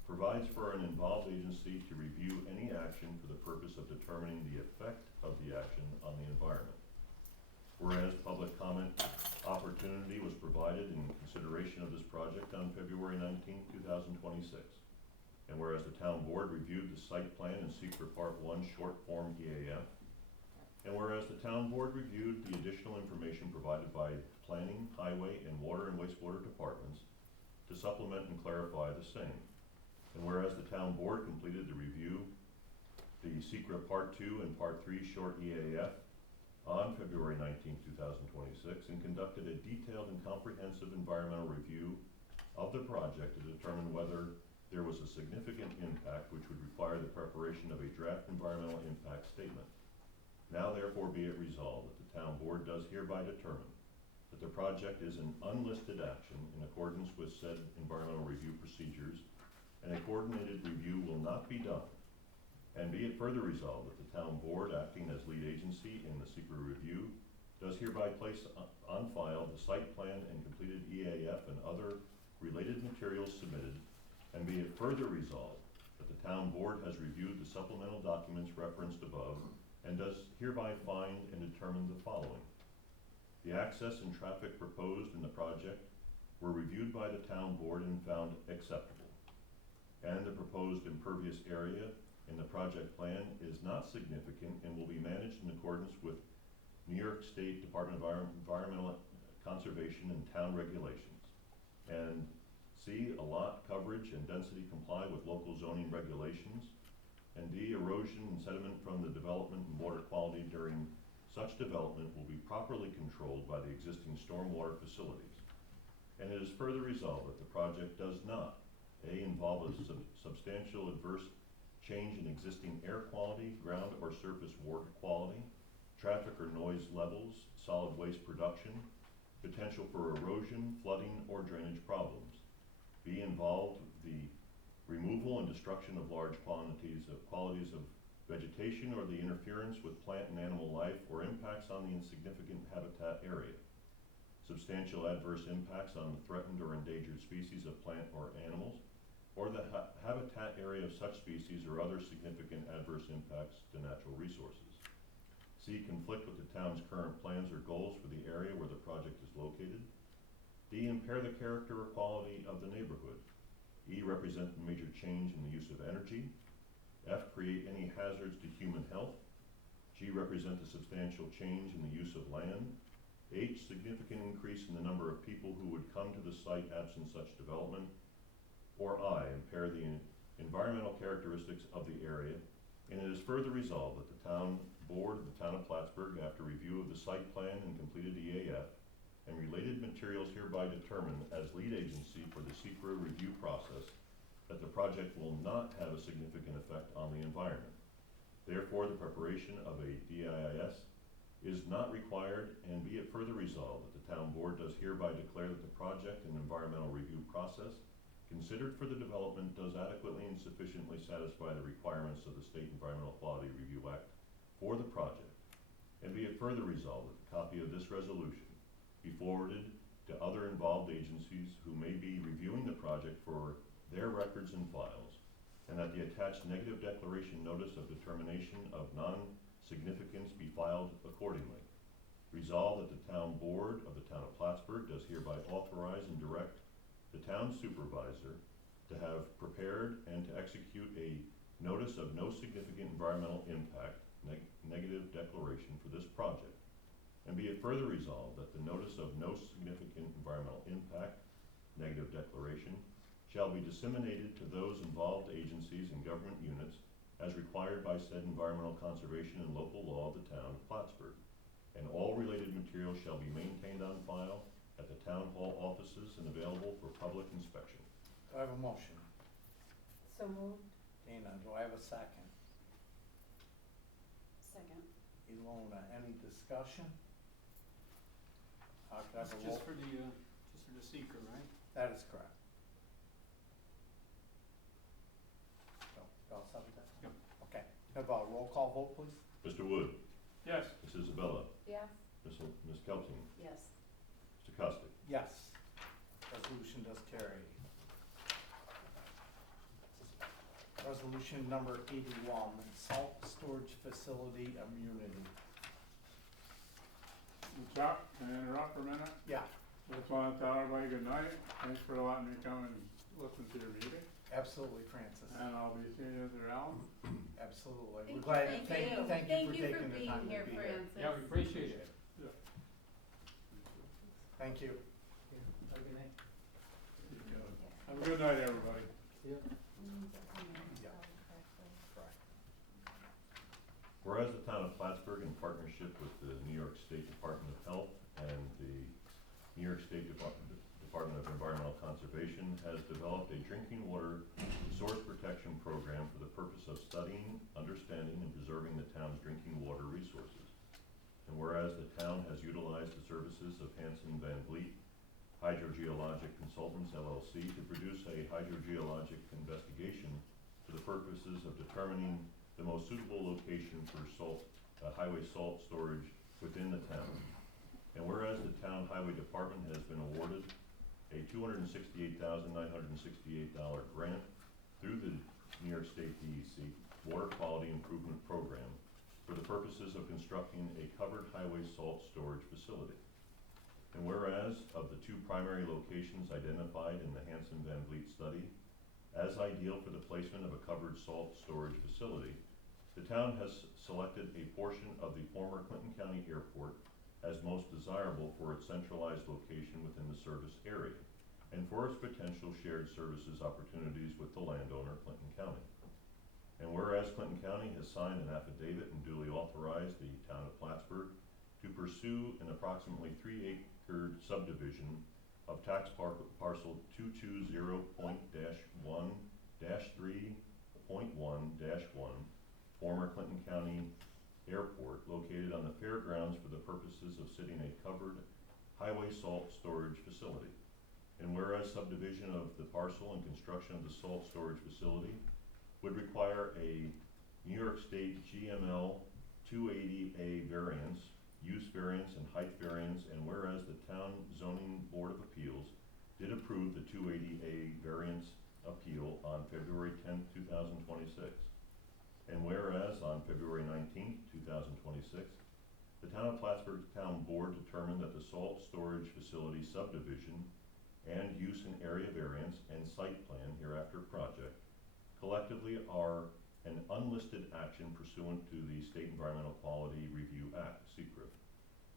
provides for an involved agency to review any action for the purpose of determining the effect of the action on the environment. Whereas public comment opportunity was provided in consideration of this project on February 19, 2026. And whereas the town board reviewed the site plan and SECRA Part 1 short form EAF. And whereas the town board reviewed the additional information provided by planning, highway, and water and wastewater departments to supplement and clarify the same. And whereas the town board completed the review, the SECRA Part 2 and Part 3 short EAF on February 19, 2026, and conducted a detailed and comprehensive environmental review of the project to determine whether there was a significant impact which would require the preparation of a draft environmental impact statement. Now therefore be it resolved that the town board does hereby determine that the project is an unlisted action in accordance with said environmental review procedures, and a coordinated review will not be done. And be it further resolved that the town board, acting as lead agency in the SECRA review, does hereby place on file the site plan and completed EAF and other related materials submitted. And be it further resolved that the town board has reviewed the supplemental documents referenced above and does hereby find and determine the following. The access and traffic proposed in the project were reviewed by the town board and found acceptable. And the proposed impervious area in the project plan is not significant and will be managed in accordance with New York State Department of Environmental Conservation and town regulations. And C, a lot coverage and density comply with local zoning regulations. And D, erosion and sediment from the development and water quality during such development will be properly controlled by the existing stormwater facilities. And it is further resolved that the project does not, A, involve a substantial adverse change in existing air quality, ground or surface water quality, traffic or noise levels, solid waste production, potential for erosion, flooding, or drainage problems. B, involved the removal and destruction of large qualities of vegetation or the interference with plant and animal life or impacts on the insignificant habitat area. Substantial adverse impacts on the threatened or endangered species of plant or animals, or the habitat area of such species or other significant adverse impacts to natural resources. C, conflict with the town's current plans or goals for the area where the project is located. D, impair the character or quality of the neighborhood. E, represent a major change in the use of energy. F, create any hazards to human health. G, represent a substantial change in the use of land. H, significant increase in the number of people who would come to the site absent such development. Or I, impair the environmental characteristics of the area, and it is further resolved that the town board of the town of Plattsburgh, after review of the site plan and completed EAF, and related materials hereby determine as lead agency for the SECRA review process that the project will not have a significant effect on the environment. Therefore, the preparation of a DIIS is not required, and be it further resolved that the town board does hereby declare that the project and environmental review process considered for the development does adequately and sufficiently satisfy the requirements of the State Environmental Quality Review Act for the project. And be it further resolved that a copy of this resolution be forwarded to other involved agencies who may be reviewing the project for their records and files, and that the attached negative declaration notice of determination of non-significance be filed accordingly. Resolved that the town board of the town of Plattsburgh does hereby authorize and direct the town supervisor to have prepared and to execute a notice of no significant environmental impact negative declaration for this project. And be it further resolved that the notice of no significant environmental impact negative declaration shall be disseminated to those involved agencies and government units as required by said environmental conservation and local law of the town of Plattsburgh. And all related materials shall be maintained on file at the town hall offices and available for public inspection. Do I have a motion? So moved. Dana, do I have a second? Second. Ilona, any discussion? Could I have It's a roll? just for the seeker, right? That is correct. So, you all set with that? Yep. Okay, have a roll call vote, please? Mr. Wood, Yes. Ms. Isabella, Yes. Ms. Kelting, Yes. Mr. Costick. Yes. Resolution does carry. Resolution number 81, salt storage facility immunity. Chuck, can I interrupt for a minute? Yeah, Just wanna tell everybody good night. Thanks for letting me come and listen to your meeting. absolutely, Francis. And I'll be seeing you around. Absolutely. Thank We're glad, you. thank you for Thank taking you for the being time to here, be here. Francis. Yeah, we appreciate it. Thank you. Have a good night. Have a good night, everybody. Yeah. Whereas the town of Plattsburgh, in partnership with the New York State Department of Health and the New York State Department of Environmental Conservation, has developed a drinking water resource protection program for the purpose of studying, understanding, and preserving the town's drinking water resources. And whereas the town has utilized the services of Hanson Van Vliet Hydrogeologic Consultants LLC to produce a hydrogeologic investigation for the purposes of determining the most suitable location for highway salt storage within the town. And whereas the town highway department has been awarded a $268,968 grant through the New York State DEC Water Quality Improvement Program for the purposes of constructing a covered highway salt storage facility. And whereas of the two primary locations identified in the Hanson Van Vliet study as ideal for the placement of a covered salt storage facility, the town has selected a portion of the former Clinton County Airport as most desirable for its centralized location within the service area, and for its potential shared services opportunities with the landowner, Clinton County. And whereas Clinton County has signed an affidavit and duly authorized the town of Plattsburgh to pursue an approximately 3-acre subdivision of tax parcel 220.1-3.1-1, former Clinton County Airport, located on the fairgrounds for the purposes of sitting a covered highway salt storage facility. And whereas subdivision of the parcel and construction of the salt storage facility would require a New York State GML 280A variance, use variance and height variance, and whereas the Town Zoning Board of Appeals did approve the 280A variance appeal on February 10th, 2026. And whereas on February 19th, 2026, the Town of Plattsburgh Town Board determined that the salt storage facility subdivision and use and area variance and site plan hereafter project collectively are an unlisted action pursuant to the State Environmental Quality Review Act, SECRA.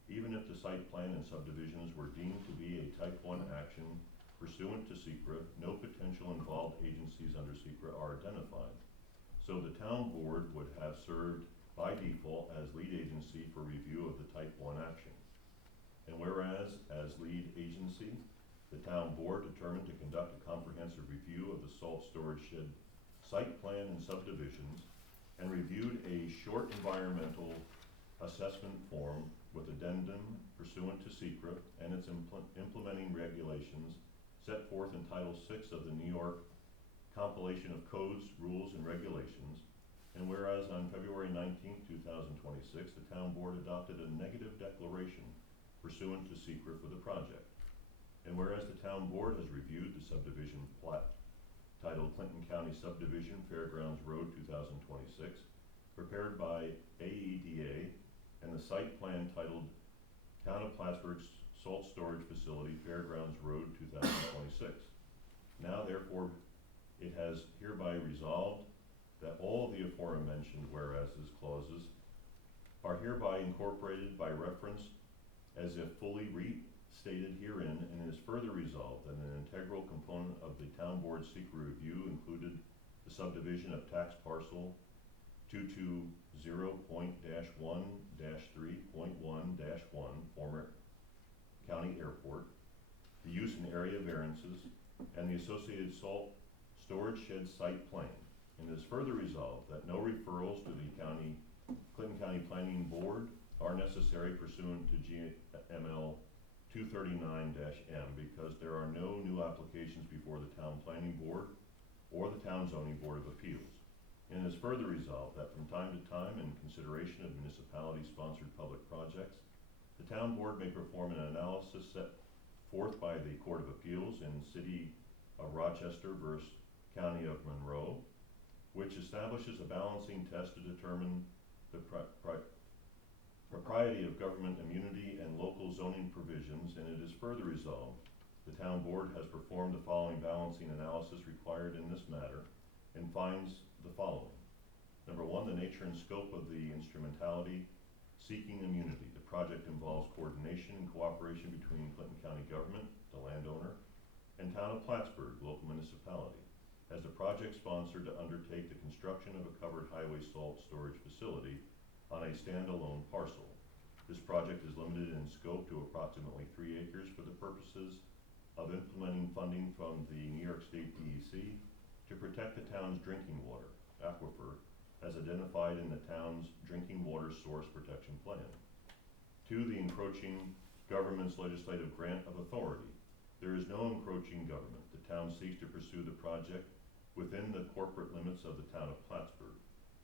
Even if the site plan and subdivisions were deemed to be a type 1 action pursuant to SECRA, no potential involved agencies under SECRA are identified. So the town board would have served by default as lead agency for review of the type 1 action. And whereas, as lead agency, the town board determined to conduct a comprehensive review of the salt storage shed site plan and subdivisions, and reviewed a short environmental assessment form with addendum pursuant to SECRA and its implementing regulations set forth in Title VI of the New York Compilation of Codes, Rules, and Regulations. And whereas on February 19th, 2026, the town board adopted a negative declaration pursuant to SECRA for the project. And whereas the town board has reviewed the subdivision plat titled Clinton County Subdivision, Fairgrounds Road 2026, prepared by AEDA, and the site plan titled Town of Plattsburgh's Salt Storage Facility, Fairgrounds Road 2026. Now therefore, it has hereby resolved that all of the aforementioned whereases clauses are hereby incorporated by reference as if fully restated herein, and it is further resolved that an integral component of the town board's secret review included the subdivision of tax parcel 220.1-3.1-1, former county airport, the use and area variances, and the associated salt storage shed site plan. And it is further resolved that no referrals to the Clinton County Planning Board are necessary pursuant to GML 239-M, because there are no new applications before the Town Planning Board or the Town Zoning Board of Appeals. And it is further resolved that from time to time, in consideration of municipality-sponsored public projects, the Town Board may perform an analysis set forth by the Court of Appeals in City of Rochester versus County of Monroe, which establishes a balancing test to determine the propriety of government immunity and local zoning provisions. And it is further resolved, the town board has performed the following balancing analysis required in this matter and finds the following. Number one, the nature and scope of the instrumentality seeking immunity. The project involves coordination and cooperation between Clinton County government, the landowner, and Town of Plattsburgh, local municipality, as the project sponsor to undertake the construction of a covered highway salt storage facility on a standalone parcel. This project is limited in scope to approximately 3 acres for the purposes of implementing funding from the New York State DEC to protect the town's drinking water aquifer as identified in the town's drinking water source protection plan. 2, the encroaching government's legislative grant of authority. There is no encroaching government. The town seeks to pursue the project within the corporate limits of the town of Plattsburgh.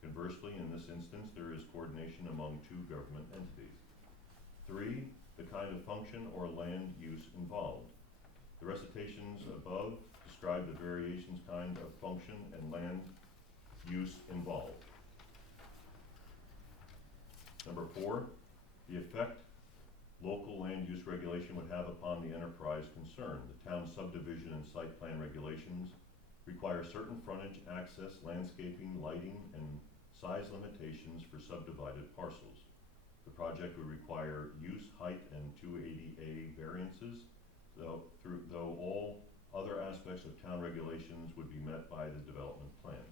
Conversely, in this instance, there is coordination among 2 government entities. 3, the kind of function or land use involved. The recitations above describe the variations, kind of function, and land use involved. Number 4, the effect local land use regulation would have upon the enterprise concerned. The town subdivision and site plan regulations require certain frontage, access, landscaping, lighting, and size limitations for subdivided parcels. The project would require use, height, and 280A variances, though all other aspects of town regulations would be met by the development plan.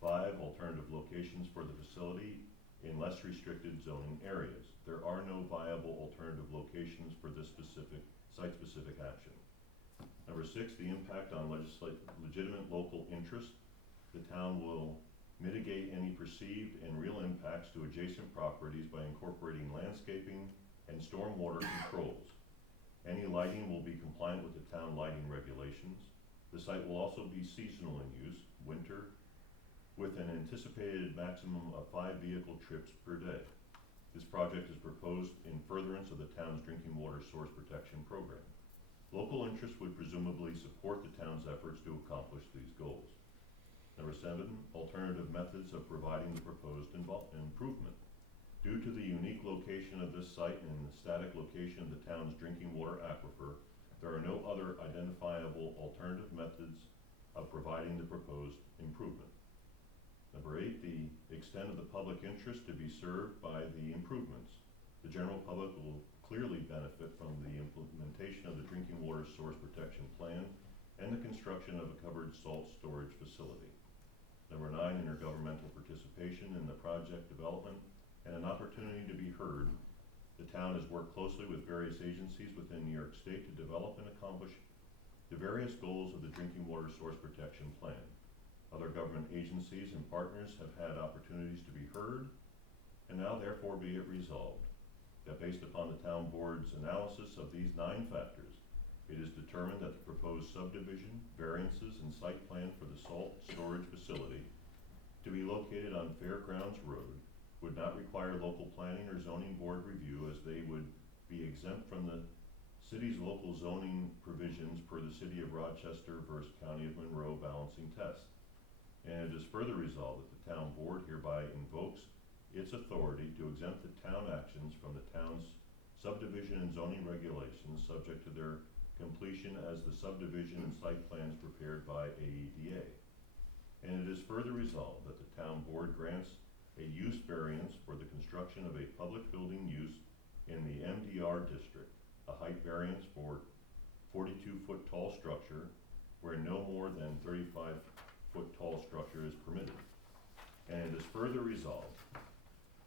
5, alternative locations for the facility in less restricted zoning areas. There are no viable alternative locations for this site-specific action. Number 6, 6, the impact on legitimate local interest. The town will mitigate any perceived and real impacts to adjacent properties by incorporating landscaping and stormwater controls. Any lighting will be compliant with the town lighting regulations. The site will also be seasonal in use, winter, with an anticipated maximum of 5 vehicle trips per day. This project is proposed in furtherance of the town's drinking water source protection program. Local interest would presumably support the town's efforts to accomplish these goals. Number 7, alternative methods of providing the proposed improvement. Due to the unique location of this site and the static location of the town's drinking water aquifer, there are no other identifiable alternative methods of providing the proposed improvement. Number 8, the extent of the public interest to be served by the improvements. The general public will clearly benefit from the implementation of the drinking water source protection plan and the construction of a covered salt storage facility. Number 9, intergovernmental participation in the project development and an opportunity to be heard. The town has worked closely with various agencies within New York State to develop and accomplish the various goals of the drinking water source protection plan. Other government agencies and partners have had opportunities to be heard, and now therefore be it resolved that based upon the town board's analysis of these 9 factors, it is determined that the proposed subdivision, variances, and site plan for the salt storage facility to be located on Fairgrounds Road would not require local planning or zoning board review, as they would be exempt from the city's local zoning provisions per the City of Rochester versus County of Monroe balancing test. And it is further resolved that the town board hereby invokes its authority to exempt the town actions from the town's subdivision and zoning regulations subject to their completion as the subdivision and site plans prepared by AEDA. And it is further resolved that the town board grants a use variance for the construction of a public building use in the MDR district, a height variance for 42-foot tall structure where no more than 35-foot tall structure is permitted. And it is further resolved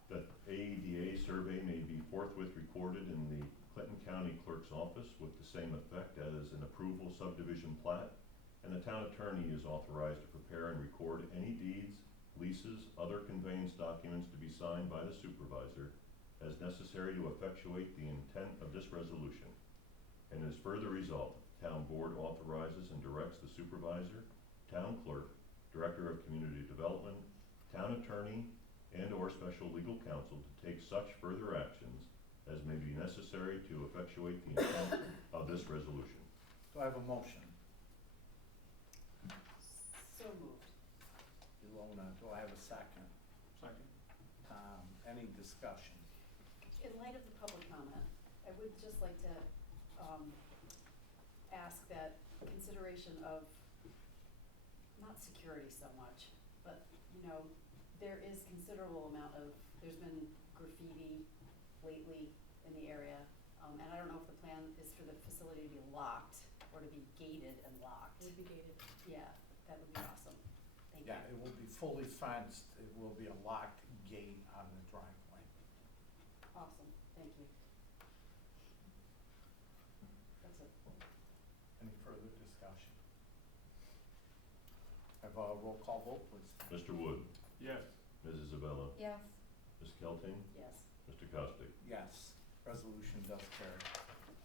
that AEDA survey may be forthwith recorded in the Clinton County Clerk's office with the same effect as an approval subdivision plat, and the town attorney is authorized to prepare and record any deeds, leases, other conveyance documents to be signed by the supervisor as necessary to effectuate the intent of this resolution. And is further resolved that the town board authorizes and directs the supervisor, town clerk, director of community development, town attorney, and/or special legal counsel to take such further actions as may be necessary to effectuate the intent of this resolution. Do I have a motion? So moved. Ilona, do I have a second? Second. Tom, any discussion? In light of the public comment, I would just like to ask that consideration of, not security so much, but, you know, there is considerable amount of, there's been graffiti lately in the area, and I don't know if the plan is for the facility to be locked or to be gated and locked. It would be gated. Yeah, that would be awesome. Thank you. Yeah, it will be fully fenced. It will be a locked gate on the driveway. Awesome, thank you. That's it. Any further discussion? Have a roll call vote, please. Mr. Wood, Yes. Mrs. Isabella, Yes. Ms. Kelting, Yes. Mr. Costick. Yes, resolution does carry.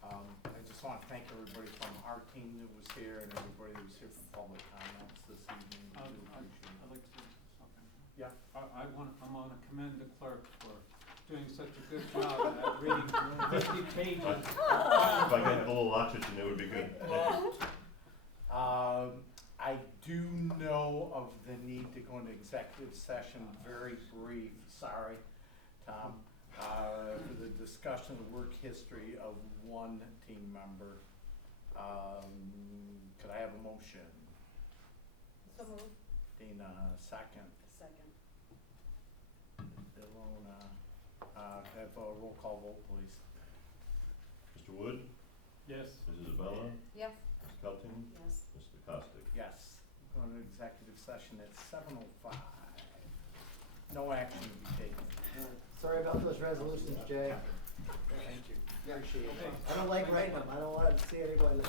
I just want to thank everybody from our team that was here and everybody that was here for public comments this evening. We do appreciate I'd it. like to say something. Yeah. I want to commend the clerk for doing such a good job at reading 50 pages. If I get a little oxygen, it would be good. I do know of the need to go into executive session, very brief, sorry, Tom, for the discussion of the work history of one team member. Could I have a motion? So moved. Dina, second. Second. Ilona, have a roll call vote, please. Mr. Wood, Yes. Mrs. Isabella, Yes. Ms. Kelting, Yes. Mr. Costick. Yes, going to executive session at 7:05. No action to be taken. Sorry about those resolutions, Jay. Thank you. Appreciate it. I don't like writing them, I don't want to see anybody.